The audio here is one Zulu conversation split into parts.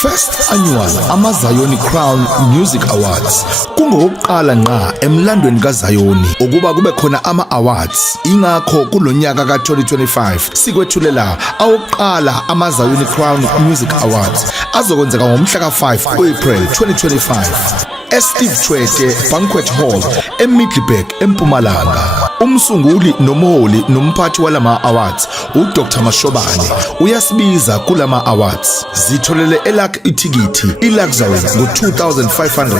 First Annual AmaZion Crown Music Awards kungokuqala ngqa emlandweni kaZion ukuba kube khona ama-awards. Ingakho kulonyaka ka-2025 sikwethulela awuqala AmaZion Crown Music Awards azokwenzeka ngomhla ka-5 April 2025 eSteve Tshwete Banquet Hall eMiddelburg eMpumalanga. Umsunguli nomholi nomphathi walama awards uDr Mashobane uyasibiza kulama awards. Zitholele elak ithikithi iluxury ngo-2500,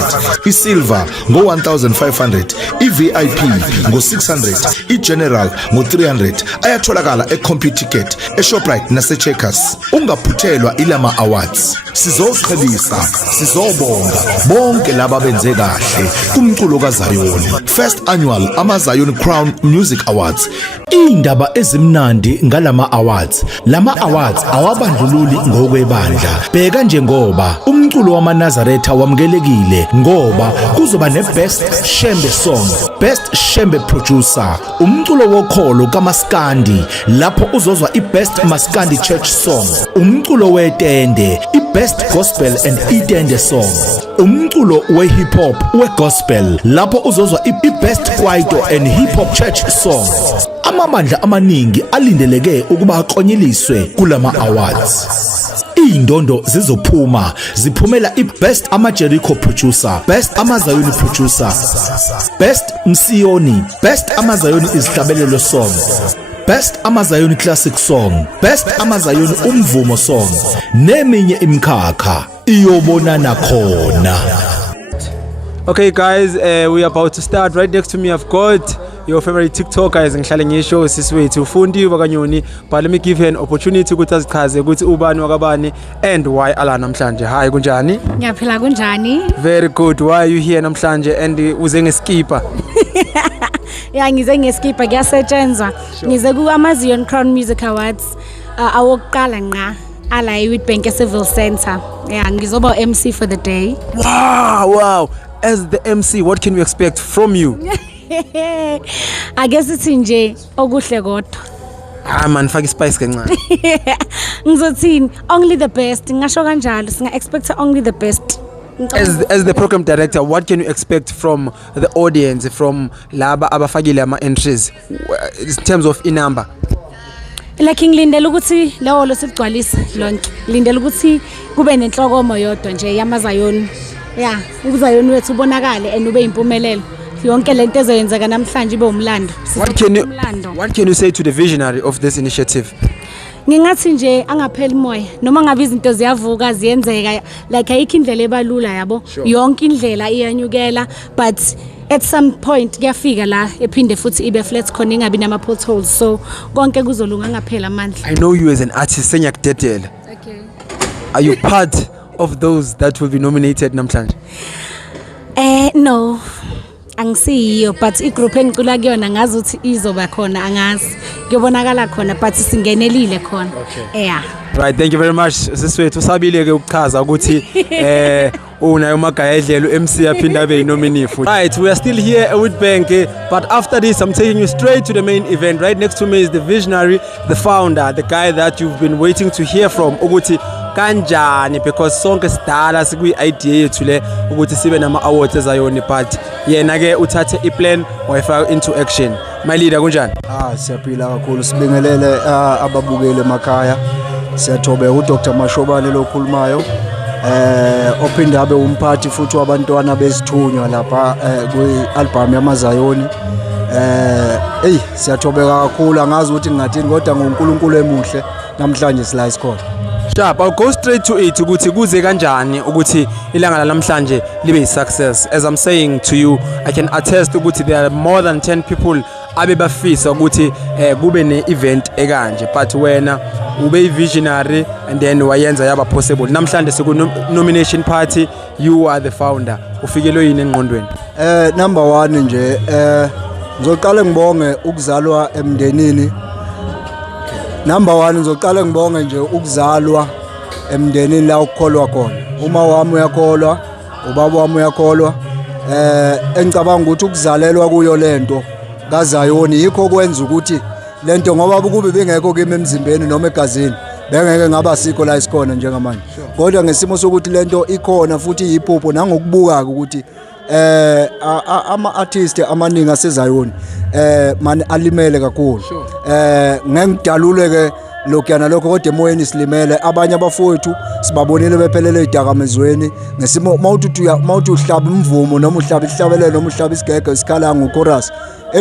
isilver ngo-1500, iVIP ngo-600, igeneral ngo-300. Ayatholakala eComputerticket, eShoprite naseCheckers. Ungaphuthelwa ilama awards. Sizoqhelisa, sizobonga bonke laba benze kahle kumculo kaZion. First Annual AmaZion Crown Music Awards. Indaba ezimnandi ngalama awards. Lama awards awabandlululi ngokwebandla. Bheka njengoba umculo wamaNazaretha wamkelekile ngoba kuzoba neBest Shembe Song, Best Shembe Producer, umculo wokholo kaMaskandi lapho uzozwa iBest Maskandi Church Song, umculo wetende, iBest Gospel and Itende Song, umculo we-hip hop we-gospel lapho uzozwa iBest Kwaito and Hip Hop Church Song. Amabandla amaningi alindeleke ukuba aqonyeliswe kulama awards. Indondo zizophuma ziphumela iBest AmaJericho Producer, Best AmaZion Producer, Best Msiyoni, Best AmaZion Izihlabelelo Song, Best AmaZion Classic Song, Best AmaZion Umvumo Song, neminye imkhakha iyobonana khona. Okay guys, we are about to start. Right next to me I've got your favorite TikToker ngihlale ngisho sisiwethu uFundi wakanyoni, but let me give you an opportunity ukuthi azichaze ukuthi ubani wakabani and why ala namhlanje. Hi kunjani? Ngiyaphila kunjani? Very good. Why are you here namhlanje and uze ngeskipa? Yeah, ngize ngeskipa kuyasetshenzwa. Ngize ku AmaZion Crown Music Awards awokuqala ngqa ala eWitbank Civil Center. Yeah, ngizoba MC for the day. Wow. As the MC, what can we expect from you? I guess it's nje okuhle kodwa. Man, faka spice kancane. Ngizothini only the best. Ngisho kanjalo singa expect only the best. As the program director, what can you expect from the audience, from laba abafakile ama entries in terms of inamba? Like ngilindele ukuthi lawo lo sigcwalisa lonke. Ngilindele ukuthi kube nenhlokomo yodwa nje yamaZion. Yeah, uZion wethu ubonakale and ube impumelelo. Yonke lento ezoyenzeka namhlanje ibe umlando. What can you say to the visionary of this initiative? Ngingathi nje angapheli moya noma ngabe izinto ziyavuka ziyenzeka, like ayikho indlela ebalula yabo. Yonke indlela iyanyukela, but at some point kuyafika la ephinde futhi ibe flat khona ingabi nama potholes, so konke kuzolunga ngaphela amandla. I know you as an artist senyakudedela. Okay. Are you part of those that will be nominated namhlanje? No. Angisiyo, but igroup engicula kuyona ngazi ukuthi izoba khona, angazi kuyobonakala khona, but singenelile khona. Yeah. Right, thank you very much siswethu. Usabile ke ukuchaza ukuthi unayo magaya edlelo MC yaphinda abe nominee futhi. Right, we are still here at Witbank, but after this I'm taking you straight to the main event. Right next to me is the visionary, the founder, the guy that you've been waiting to hear from ukuthi kanjani, because sonke sidala sikuyi idea yethu le ukuthi sibe nama awards eZion, but yena ke uthathe iplan wayifaka into action. My leader kunjani? Siyaphila kakhulu, sibingelele ababukeli emakhaya. Siyathoba uDr Mashobane lokhulumayo, ophinde abe umphathi futhi wabantwana bezithunywa lapha kwi-album yamaZion. Siyathobeka kakhulu, angazi ukuthi ngingathini kodwa ngoNkulunkulu emuhle namhlanje sila isikhona. Sharp, I'll go straight to it ukuthi kuze kanjani ukuthi ilanga namhlanje libe success. As I'm saying to you, I can attest ukuthi there are more than 10 people abebafisa ukuthi kube ne event ekanje, but wena ube visionary and then wayenza yaba possible. Namhlanje siku nomination party, you are the founder. Ufikelo yini engqondweni? Number 1 nje ngizoqala ngibonge ukuzalwa emndenini. Number 1 ngizoqala ngibonge nje ukuzalwa emndenini la ukukholwa khona. Uma wami uyakholwa, ubaba wami uyakholwa. Engicabanga ukuthi ukuzalelwa kuyo lento kaZion yikho kwenza ukuthi lento ngoba kube bengekho kimi emzimbeni noma egazini bengeke ngaba sikho la isikhona njengamanje kodwa ngesimo sokuthi lento ikhona futhi yiphupho nangokubuka ukuthi ama-artist amaningi asezayoni mani alimele kakhulu ngengidalule ke lokuyana lokho kodwa emoyeni silimele abanye abafowethu sibabonile bephelele idakamezweni ngesimo mawuthi uhlaba imvumo noma uhlaba ihlabelelo noma uhlaba isigege isikhala ngochorus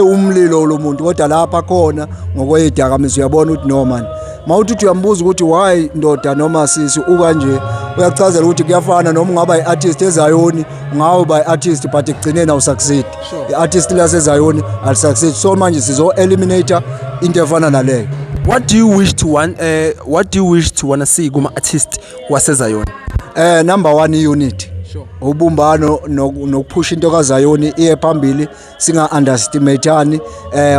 umlilo lo muntu kodwa lapha khona ngokweyidakamezwe uyabona ukuthi no man mawuthi uyambuza ukuthi why ndoda noma sisi ukanje uyachazela ukuthi kuyafana noma ungaba i-artist ezayoni ungaba i-artist but ekugcineni awusucceed i-artist lasezayoni alisucceed so manje sizo eliminator into efana naleyo. What do you wish to wanna see kuma artist wasezayoni? Number 1 unity. Ubumbano nokuphusha into kaZayoni iye phambili singa underestimateani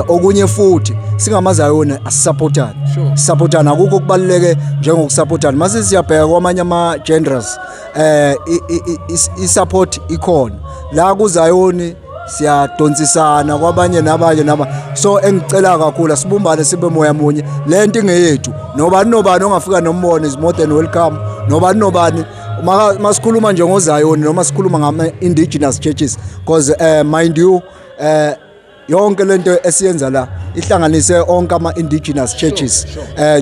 okunye futhi singamazayoni asupportana supportana akukho kubaluleke njengokusupportana mase siyabheka kwamanye ama genres i-support ikhona la kuZayoni siyadonsisana kwabanye nabanye so engicela kakhulu sibumbane sibe moya munye lento ingeyethu nobani ongafika nombone is more than welcome nobani masikhuluma nje ngoZayoni noma sikhuluma ngama indigenous churches because mind you yonke lento esiyenza la ihlanganise onke ama indigenous churches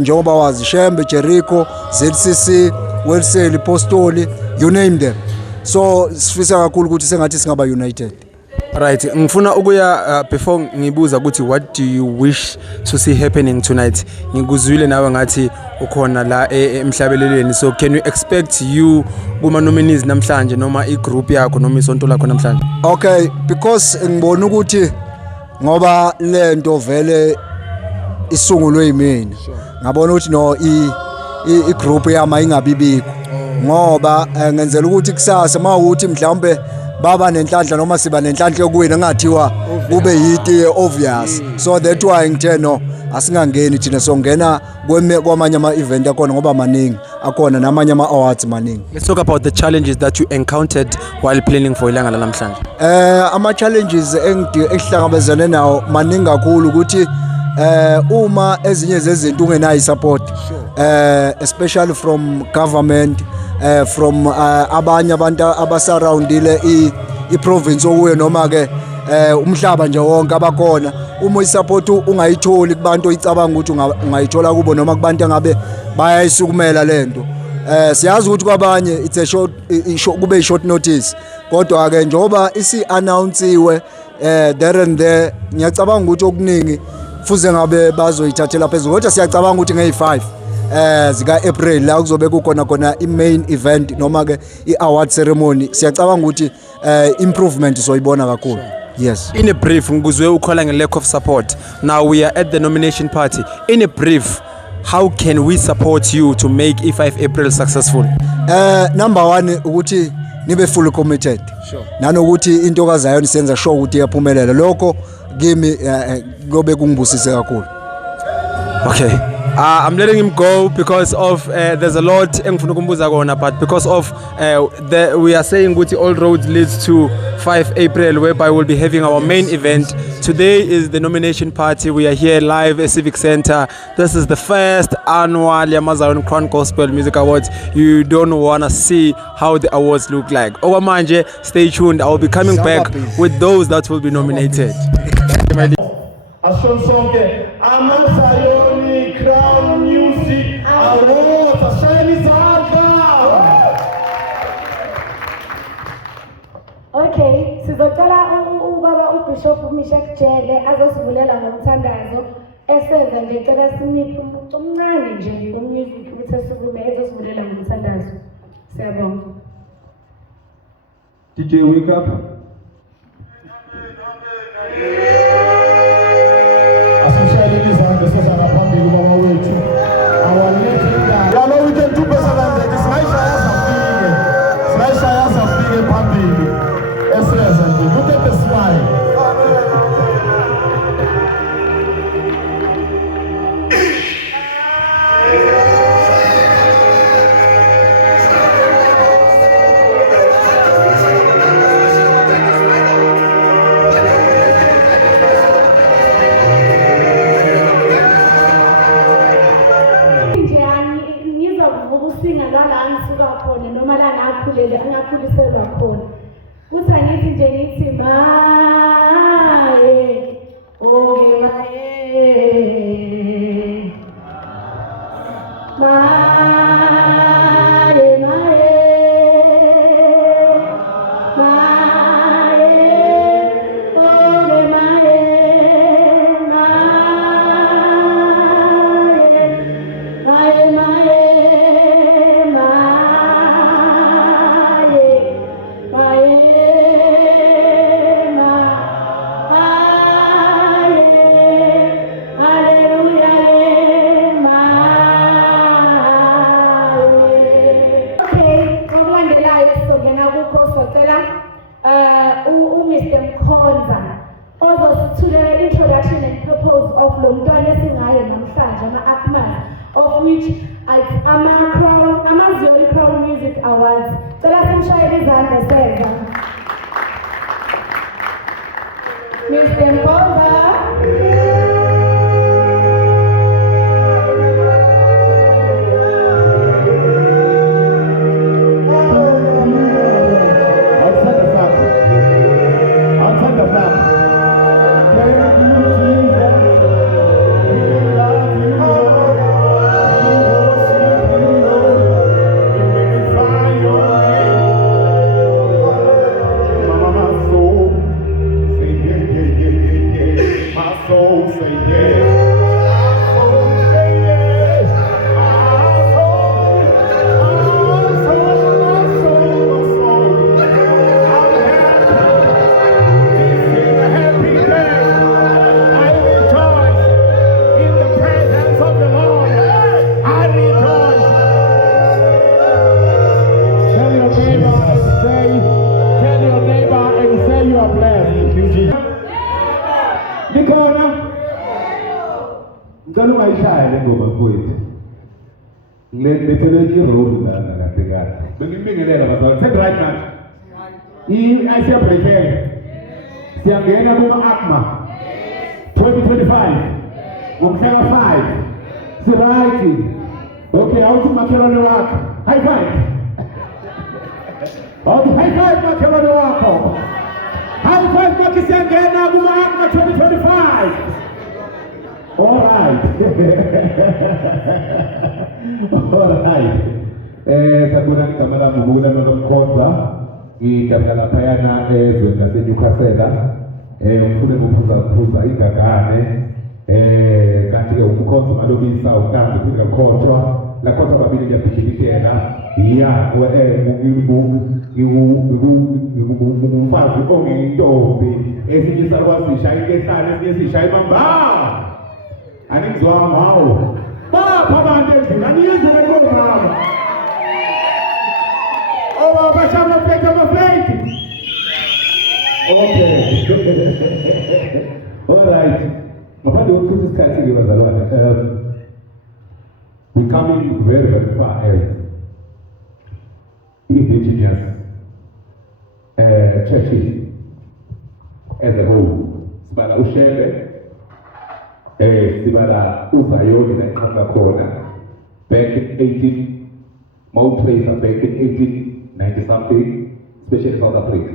njengoba wazi Shembe, Jericho, ZCC, Wellsale, Apostoli, you name them, so sifisa kakhulu ukuthi sengathi singaba united. Right, ngifuna ukuya before ngibuza ukuthi what do you wish to see happening tonight? Ngikuzwile nawe ngathi ukhona la emhlabelelweni, so can we expect you kuma nominees namhlanje noma igroup yakho noma isonto lakho namhlanje? Okay, because ngibona ukuthi ngoba lento vele isungulwe yimina ngabona ukuthi no igroup yama ingabibikho ngoba ngenzela ukuthi kusasa mawukuthi mhlawumbe baba nenhlanhla noma siba nenhlanhla yokuwina ngathiwa kube yiti obvious, so that why ngithe no asingangeni thina songena kwamanye ama event akona ngoba maningi akona namanye ama awards maningi. Let's talk about the challenges that you encountered while planning for ilanga namhlanje. Ama challenges engihlangabezane nawo maningi kakhulu ukuthi uma ezinye zezinto ungenayo support especially from government from abanye abantu abasurroundile iprovince okuyo noma ke umhlaba nje wonke abakhona uma isupport ungayitholi kubantu oyicabanga ukuthi ungayithola kubo noma kubantu engabe bayayisukumela lento siyazi ukuthi kwabanye it's a short kube short notice kodwa ke njoba isi-announce-iwe there and there ngiyacabanga ukuthi okuningi fuze ngabe bazoyithathela phezulu kodwa siyacabanga ukuthi ngeyi-5 zika April la kuzobe kukhona i-main event noma ke i-award ceremony siyacabanga ukuthi improvement soyibona kakhulu. Yes. In a brief ngikuzwe ukhola nge-lack of support. Now we are at the nomination party. In a brief, how can we support you to make i-5 April successful? Number 1 ukuthi nibe fully committed. Sure. Nanokuthi into kaZayoni senza sure ukuthi iyaphumelela lokho kimi ngobe kungibusise kakhulu. Okay. I'm letting him go because of there's a lot engifuna ukumbuza kona, but because of we are saying ukuthi all roads leads to 5 April whereby we'll be having our main event. Today is the nomination party. We are here live at Civic Center. This is the first annual Yamazayon Crown Gospel Music Awards. You don't want to see how the awards look like. Okwamanje, stay tuned. I will be coming back with those that will be nominated. Amazayoni Crown Music Awards, ashayeni izandla. Okay, sizocela ubaba uBishop Mishek Jele azosivulela ngomthandazo esenza nje cela simiphe umuntu omncane nje umusic ukuthi asukume ezosivulela ngomthandazo. Siyabonga. DJ wake up. Asishayeni izandla sesana phambili baba wethu. Awalethelela. Yalo we can do better than that. Sinayishaya safike phambili. Eseza nje. Look at the smile. angakhuliselwa khona. Kuthi angithi nje ngithi maye, okay maye. Maye, maye, maye, okay maye, maye, maye, maye. Mr. Mkhonza ozosithulela introduction and purpose of lo mntwana esingayo namhlanje ama-ACMAs, of which ama-Zioni Crown Music Awards. Cela simshayele izandla senza. Mr. Mkhonza. Siyangena kuma-ACMA 2025 ngomhlaka 5 siright. Okay, awuthi makhelwane wakho high five. Okay, high five makhelwane wakho. High five makhe siyangena kuma-ACMA 2025. All right. All right. Sabona igama lami nguLano Mkhonza. Ngidabula laphayana ezweni laseNewcastle. Ngifune ukuphuza igagane. Kanti-ke umkhonto malobisa ukanzi kuthi lakhotshwa babili ngiyabhidlikela. Ya, ngumfazi ongeyintombi. Esinye isarwasisha inkehlane, esinye sisha ibamba. Aningizwanga hawo. Bapha abantu endlini, aniyizwe ngomama. Oh, bashama phethe amaflake. Okay. All right. Ngaphandle kokuthi isikhathi-ke bazalwane, we coming very, very far as indigenous churches as a whole. Sibala uShebe, sibala uZayoni la iqhaza khona back in 18, Mount Tracer back in 1890 something, especially South Africa.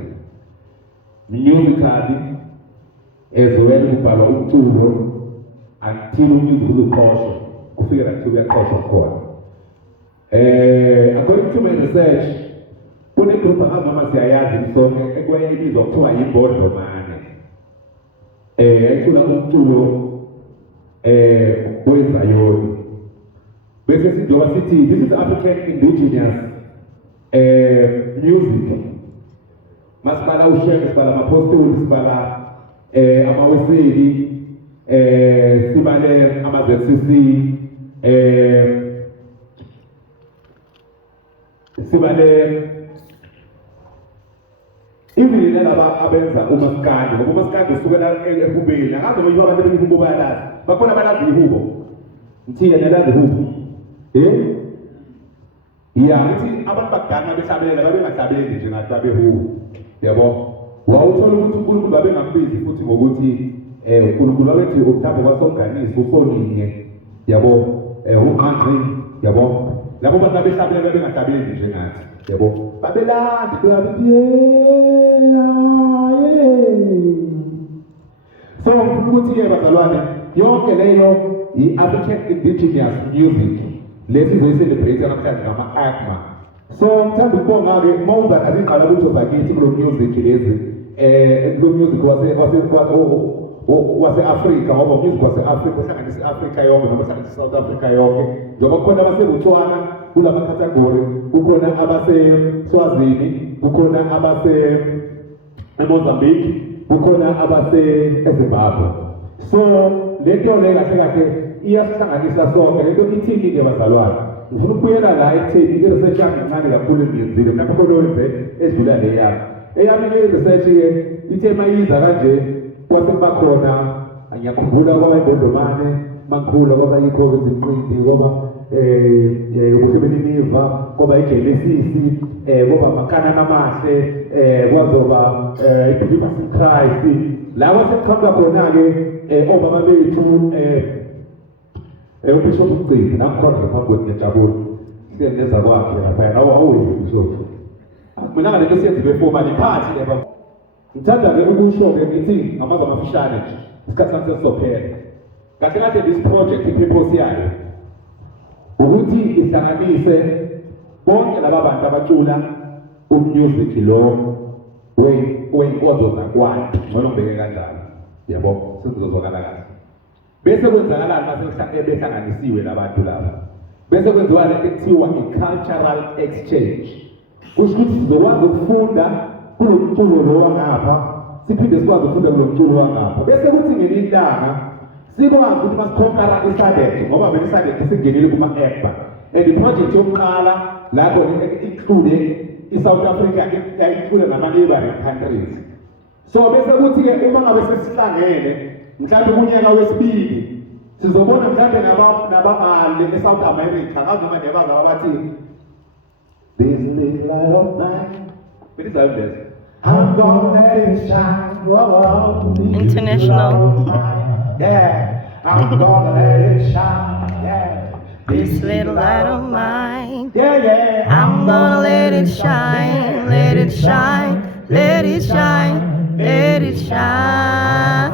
Musically, as well kubhalwa umculo until umusic uzoqoshwa kufika until uyaqoshwa khona. According to my research, kune-group akazama siyayazi isonke ekwayibizwa kuthiwa yimbondlomane. Yayicula umculo weZayoni. Bese sizoba sithi this is African indigenous music. Masibala uShebe, sibala amapostoli, sibala amaWeseli, sibale ama-ZCC, sibale even laba abenza umaskandi, ngoba umaskandi usukela ehubeni. Akazi ngisho abantu beyihubo bayalazi. Bakhona abalazi ihubo. Ngithiya nalazi ihubo. Ya, ngithi abantu bakudala behlabelela babengahlabeli nje ngathi babehubo. Yabo, wawuthola ukuthi uNkulunkulu babengakubizi futhi ngokuthi uNkulunkulu wabethi mhlawumbe wasonganisa usoninye. Yabo, uqanqi, yabo. Labo bantu behlabelela babengahlabeli nje ngathi. Yabo, babelandi yeah. So ngifuna ukuthi-ke bazalwane yonke leyo i-African indigenous music lesi zoyi-celebrate namhlanje ngama-AGMA. So ngithanda ukubonga-ke uma uza azingqalabutho zakithi kulo music lezi kulo music wase-Afrika ngoba music wase-Afrika uhlanganisa i-Afrika yonke noma uhlanganisa i-South Africa yonke njengoba kukhona abase-Botswana kulama category, kukhona abase-Swazini, kukhona abase-Mozambique, kukhona abase-Zimbabwe. So lento le kahle kahle iyasihlanganisa sonke lento ithini-ke bazalwane. Ngifuna ukubuyela la ekutheni i-research yami incane kakhulu engiyenzile mhlawumbe khona wenze edlula le yami. Eyami-ke i-research-ke ithe mayiza kanje kwase bakhona ngiyakhumbula kwaba imbondlomane mangikhula kwaba i-COVID imqindi kwaba ukusebeliniva kwaba iGenesis kwaba amakana amahle kwazoba i-Deliverance in Christ la wasekuqhamuka khona-ke omama bethu uBishop Mgcidi nakhona ngaphambi ngiyajabula siyeneza kwakhe lapha nawe awuyi-Bishop mina ngalento siyenziwe formally phansi lapha. Ngithanda-ke ukusho-ke ngithi ngamazwi amafishane nje isikhathi sami sesizophela kahle kahle this project i-purpose yayo ukuthi ihlanganise bonke laba bantu abacula umusic lo wey'nkonzo zakwantu noma ngibeke kanjalo yabo sengizozwakala kahle bese kwenzakalani mase behlanganisiwe labantu laba bese kwenziwa lento ekuthiwa i-cultural exchange kusho ukuthi sizokwazi ukufunda kulo mculo lo wangapha siphinde sikwazi ukufunda kulo mculo wangapha bese kuthi ngelinye ilanga sikwazi ukuthi masikhonkara i-SADC ngoba vele i-SADC isingenile kuma-AGMA and i-project yokuqala lapho include i-South Africa include nama-neighboring countries. So bese kuthi-ke uma ngabe sesihlangene mhlawumbe kunyaka wesibili sizobona mhlawumbe nabamali e-South America ngazoma nebazaba bathi this little light of mine I'm gonna let it shine. Whoa, International. yeah, I'm gonna let it shine. Yeah, This little light of mine, yeah. I'm gonna let it shine, let it shine, let it shine, let it shine.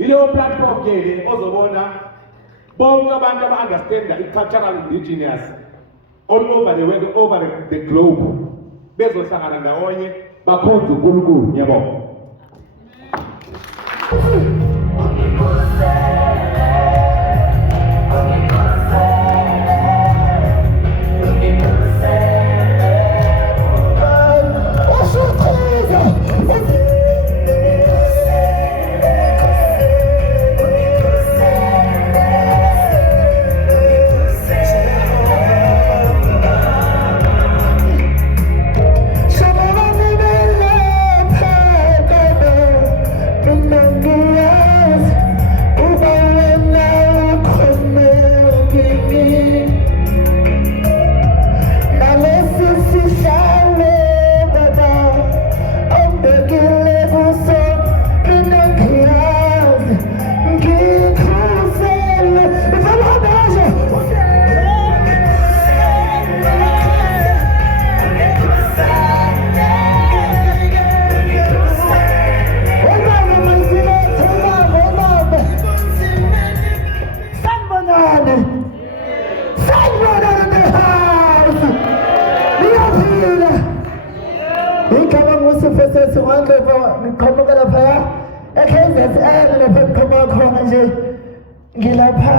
Ile platform ke ozobona bonke abantu aba-understanda i-cultural indigenous all over the world, over the globe bezohlangana ndawonye bakhonze uNkulunkulu ngiyabonga. Ngilapha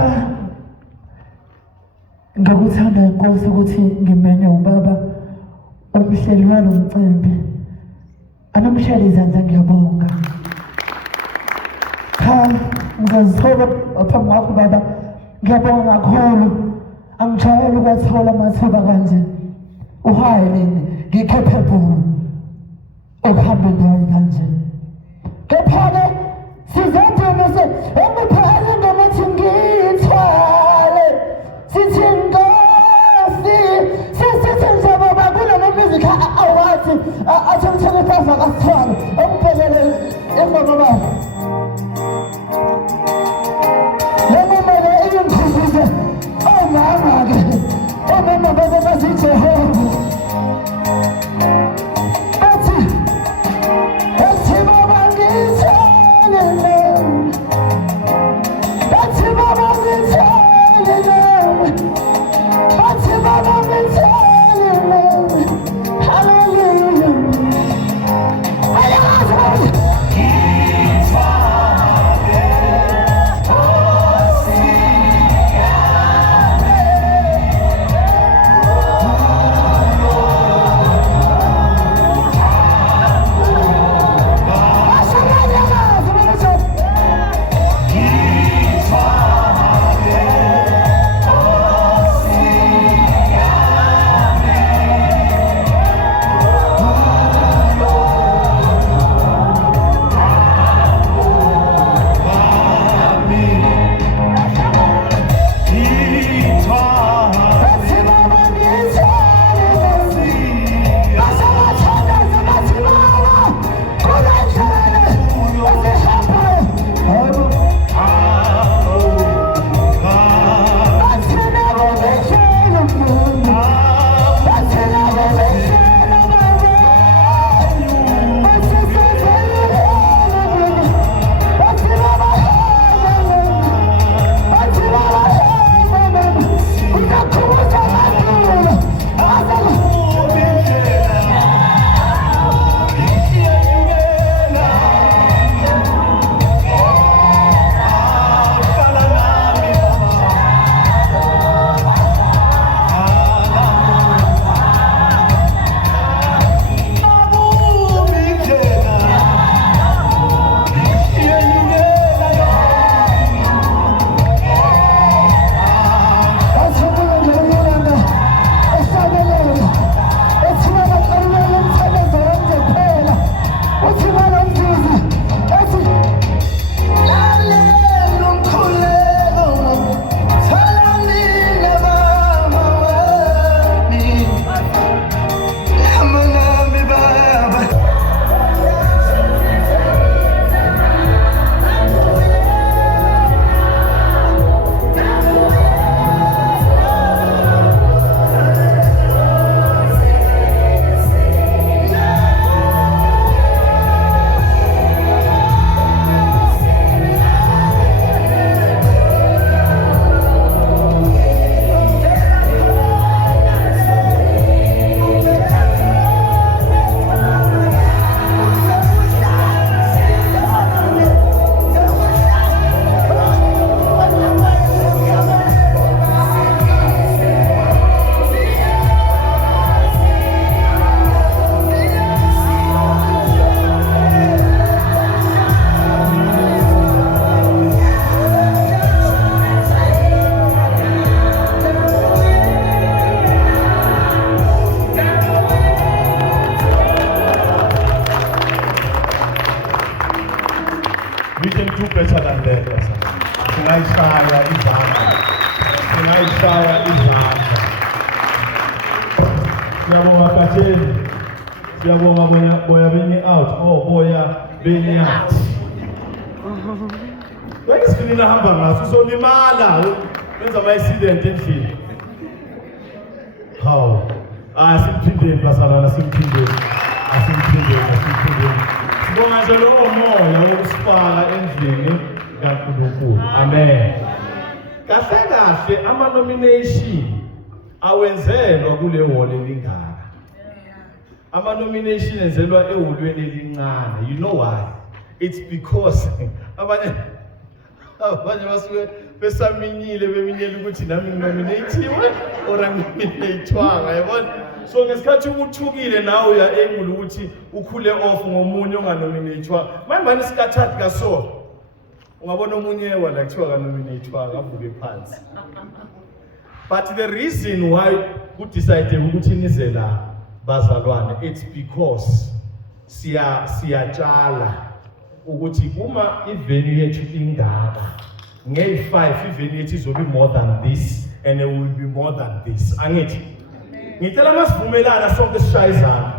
ngakuthanda inkosi ukuthi ngimenye ubaba umhleli walo mcimbi anamshaya izandla ngiyabonga ngizazithola phambi kwakho baba ngiyabonga kakhulu angijwayele ukwathola amathuba kanje uhayelini ngi-capable okuhamba endaweni kanje kepha-ke sizodumisa engiphaze ngokuthi ngithwale sithi nkosi sisithi njengoba kulama music awards athi-25 akasithwale okubhekele engoma baba le ngoma le iyongikhumbuze omama-ke omama baba baziJehova do better than that. Singayishaya izandla. Siyabonga Katsheni. Siyabonga boya benye out. Oh boya benye out. Wekisifini nahamba ngaso uzolimala. Wenza ama-accident endlini. Hawu. Simphindeni basalana simphindeni. Sibonga nje lo moya wokusifaka endlini kaNkulunkulu. Amen. Kahle ama-nomination awenzelwa kule hall elingaka. Ama-nomination enzelwa ehholweni elincane. You know why? It's because abanye basuke besaminyile beminyela ukuthi nami nginominatiwe or anginominatwanga, yabona? So ngesikhathi ukuthukile nawe uya able ukuthi ukhule off ngomunye onganominatwa. Manje isikhathathi kaso ungabona omunye wala kuthiwa kanominatwa avuke phansi. But the reason why we decided ukuthi nize la bazalwane, it's because siyatshala ukuthi uma ivenue yethu ingaka nge-5 ivenue yethu izobe more than this and it will be more than this. Angithi ngicela masivumelana sonke sishaye izandla.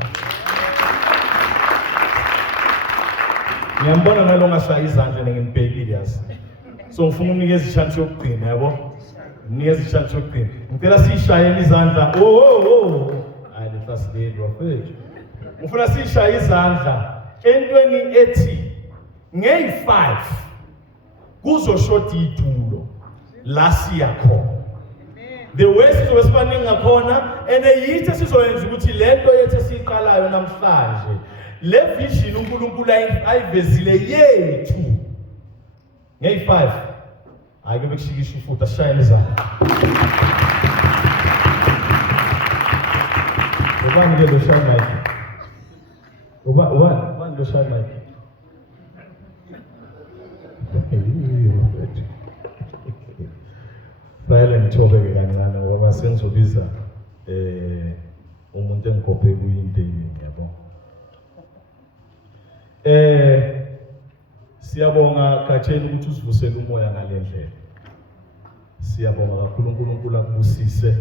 Ngiyambona nalo ngashaye izandla ngempekile yazi. So ngifuna unikeza ichance yokugcina, yabo? Unikeza ichance yokugcina. Ngicela sishaye izandla. Hayi lefasideli wafethu. Ngifuna sishaye izandla entweni ethi nge-5 kuzoshota itulo la siya khona. The way sizobe sibaningi ngakhona and yithi sizoyenza ukuthi lento yethu esiqalayo namhlanje le vision uNkulunkulu ayivezile yethu nge-5 ake bekushikisha ufuta shine izandla. Ubani ke lo shine mic? Ubani lo shine mic? Vele ngithobe kancane ngoba sengizobiza umuntu engikophe kuyinto eyiningi, yabo. Siyabonga Katsheni ukuthi usivusele umoya ngalendlela. Siyabonga kakhulu uNkulunkulu akubusise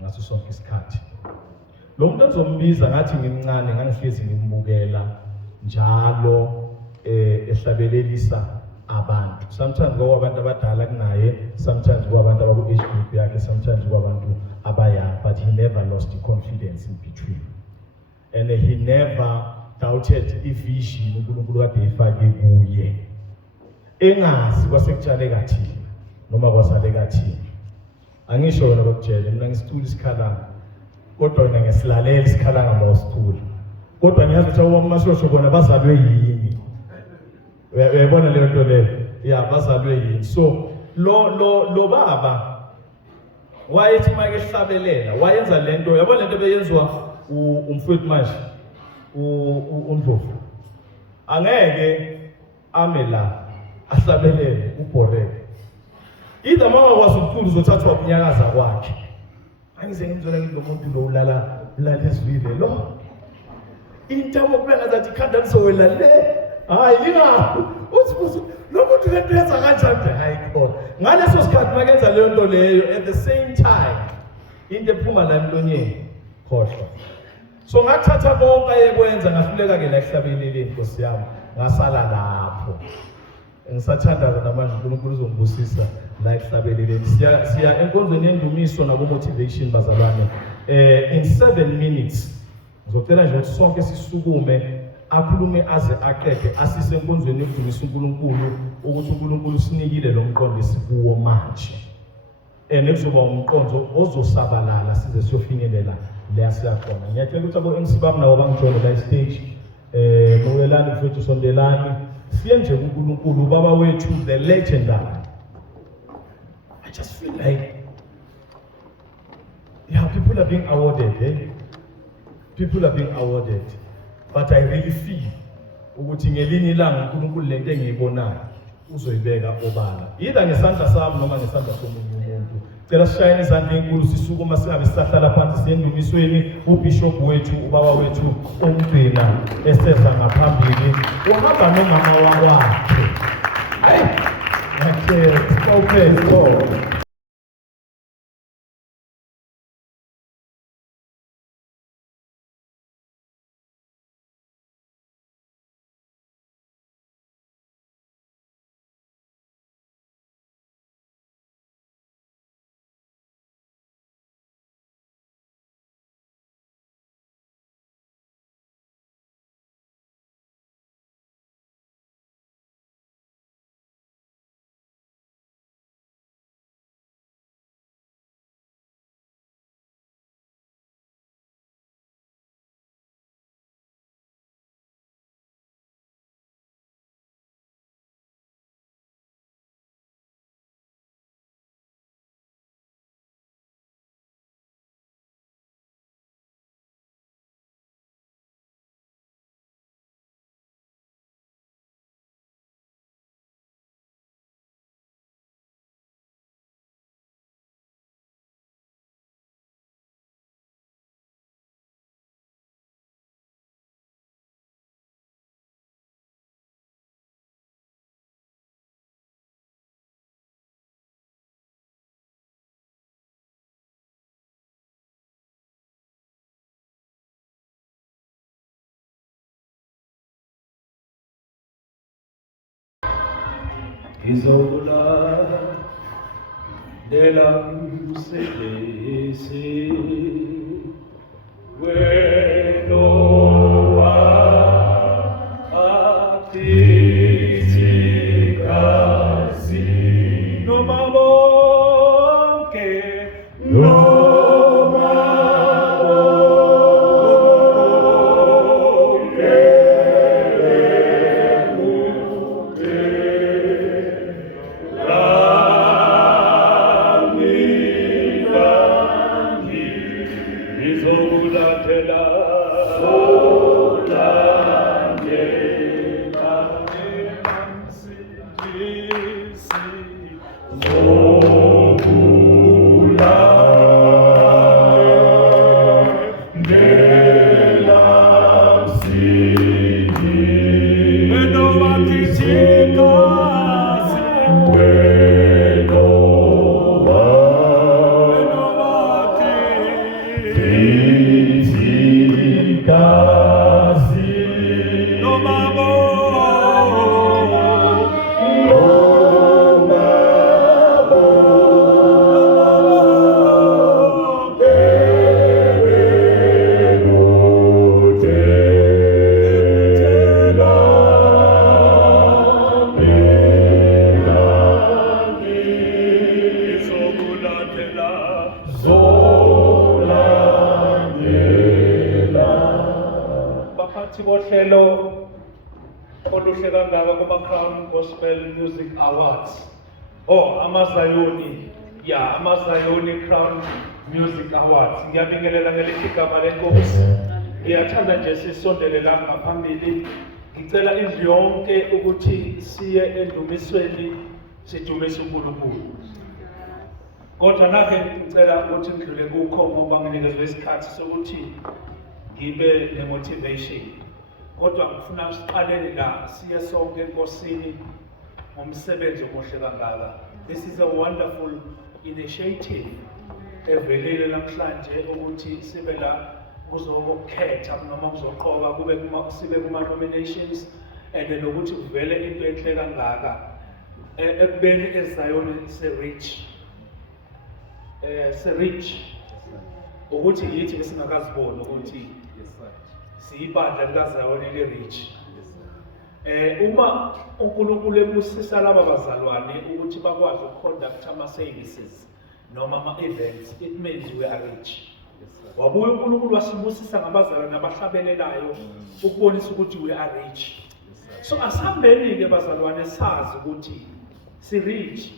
ngaso sonke isikhathi. Lo muntu ozombiza ngathi ngimncane ngangihlezi ngimbukela njalo ehlabelelisa abantu. Sometimes ngoba abantu abadala kunaye, sometimes ngoba abantu abaku-age group yakhe, sometimes ngoba abantu abayoung, but he never lost the confidence in between. And he never doubted i-vision uNkulunkulu kade eyifake kuye. Engazi kwasekutshale kathini noma kwasale kathini. Angisho wena bakutshele mina ngisithula isikhalanga. Kodwa mina ngesilalela isikhalanga mawusithula. Kodwa ngiyazi ukuthi awamashosho bona bazalwe yini. Uyabona leyo nto leyo? Yeah, bazalwe yini. So lo baba wayethi make ehlabelela, wayenza lento, yabona lento beyenziwa umfowethu manje uNdlovu. Angeke ame la ahlabelele ubhoreke. Either mama wakwazi ukukhulu uzothathwa ukunyakaza kwakhe. Angize ngimzona ngilomuntu lo ulala ezwile lo. Intamo kubenga zathi ikhanda lisowela le. Hayi linga. Uthi lo muntu lento yenza kanjani? Hayi khona. Ngaleso sikhathi makenza leyo nto leyo at the same time into ephuma la emlonyeni khohlwa. So ngathatha konke ayekwenza ngahluleka ke la ehlabeleleni Nkosi yami. Ngasala lapho. Ngisathandaza namanje uNkulunkulu uzombusisa la ehlabeleleni. Siya enkonzweni yendumiso nabo motivation bazalwane. In 7 minutes ngizocela nje ukuthi sonke sisukume akhulume aze aqede asise enkonzweni yokudumisa uNkulunkulu ukuthi uNkulunkulu usinikile lo mqondisi kuwo manje. Nekuzoba umqondo ozosabalala size siyofinyelela la siyakhona. Ngiyacela ukuthi abo MC bami nabo bangijone la stage. Mawelani mfethu sondelani. Siye nje uNkulunkulu ubaba wethu the legendary. I just feel like people are being awarded, People are being awarded. But I really feel ukuthi ngelinye ilanga uNkulunkulu lento engiyibonayo uzoyibeka obala. Either ngesandla sami noma ngesandla somunye umuntu. Cela sishayine izandla enkulu sisukuma singabe sisahlala phansi siyendumisweni ubishop wethu ubaba wethu umgcina eseza ngaphambili uhamba nomama wakhe. Hayi. Okay, go. Izola delam sedesi Wenoa atitikasi No mabonke Bohlelo oluhle kangaka kuma-Crown Gospel Music Awards. Oh, AmaZayoni. Yeah, AmaZayoni Crown Music Awards. Ngiyabingelela ngelithi igama lenkosi. Ngiyathanda nje sisondele la ngaphambili. Ngicela indlu yonke ukuthi siye endumisweni sidumise uNkulunkulu. Kodwa nake ngicela ukuthi ngidlule kukho ngoba nginikezwe isikhathi sokuthi ngibe ne-motivation. Kodwa ngifuna siqalele la siye sonke enkosini ngomsebenzi omuhle kangaka. This is a wonderful initiative evelile namhlanje ukuthi sibe la kuzokukhetha noma kuzoqoka kube sibe kuma nominations and nokuthi kuvele into enhle kangaka ekubeni eZayoni se-reach ukuthi yithi besingakazibona ukuthi siyibandla likaZayoni le-reach. Uma uNkulunkulu ebusisa laba bazalwane ukuthi bakwazi ukuconduct ama-services noma ama-events, it means we are rich. Wabuye uNkulunkulu wasibusisa ngabazalwane abahlabelelayo ukubonisa ukuthi we are rich. So asihambeni-ke bazalwane sazi ukuthi si-rich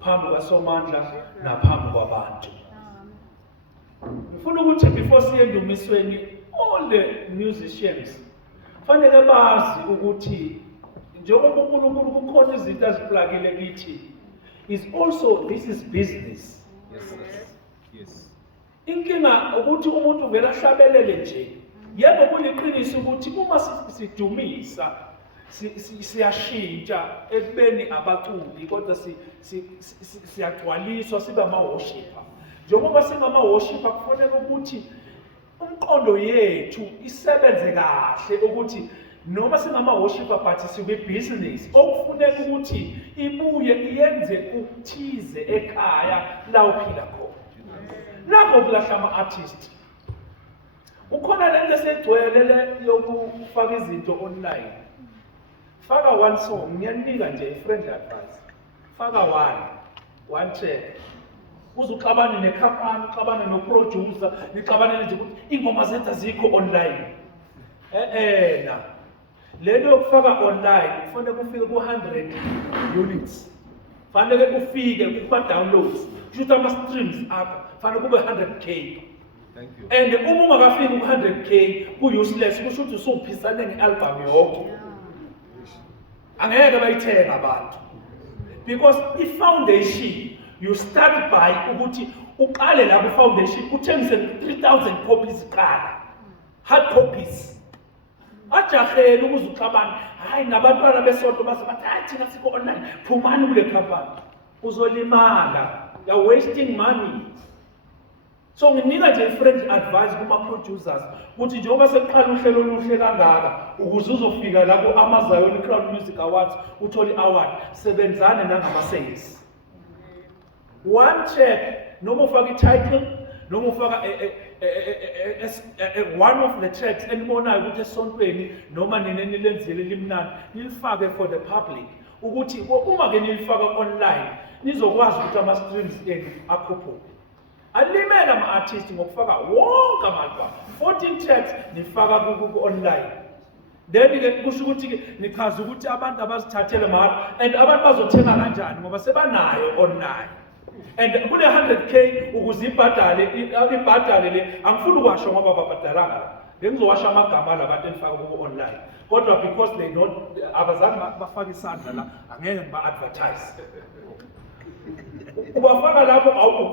phambi kwaSomandla naphambi kwabantu. Ngifuna ukuthi before siye endumisweni all the musicians fanele bazi ukuthi njengoba uNkulunkulu kukhona izinto aziplakile kithi is also, this is business. Inkinga ukuthi umuntu vele ahlabelele nje. Yebo kuliqiniso ukuthi uma sidumisa siyashintsha ekubeni abaculi kodwa siyagcwaliswa sibe ama-worshipper. Njengoba singama-worshipper kufanele ukuthi umqondo yethu isebenze kahle ukuthi noma singama-worshipper but sibe-business okufuneka ukuthi ibuye iyenze ukuthize ekhaya la uphila khona. Lapho kulahla ama-artist. Ukhona lento esegcwele le yokufaka izinto online. Faka one song, ngiyanika nje friendly advice. Faka one track. Uzuxabana nekhampani, uxabana noproducer, nixabanele nje ukuthi ingoma zethu azikho online. Na. Lento yokufaka online kufanele kufike ku-100 units. Kufanele kufike kuma-downloads. Kushuthi ama-streams apha. Kufanele kube 100K. Thank you. And uma ungakafiki ku-100K ku-useless kusho ukuthi usuphisane nge-album yonke. Angeke bayithenga abantu. Because i-foundation, you start by ukuthi uqale la ku-foundation uthengise 3,000 copies qala. Hard copies. Ajahele ukuze uxabane, hayi nabantwana besonto base bathi hayi thina sikho online, phumani kule company. Uzolimala. You're wasting money. So nginika nje friendly advice kuma-producers ukuthi njengoba sekuqala uhlelo oluhle kangaka ukuze uzofika la ku-Amazon Crown Music Awards uthole i-award, sebenzane nangama-sales. One track, noma ufaka i-title, noma ufaka one of the tracks enibonayo ukuthi esontweni noma nina nilenzile limnandi nilifake for the public ukuthi uma ke nilifaka online nizokwazi ukuthi ama-streams enu akhuphuke. Alimela ama-artist ngokufaka wonke ama-album 14 tracks nifaka ku-online. Then ke kusho ukuthi ke nichaza ukuthi abantu abazithathele mahhala and abantu bazothenga kanjani ngoba sebanayo online. And kule 100K ukuze ibhadale le angifuni ukwasho ngoba babhadalanga. Ngizowasha amagama labantu enifaka ku-online. Kodwa because they don't abazange bafaka isandla la angeke ngiba-advertise. Ubafaka lapho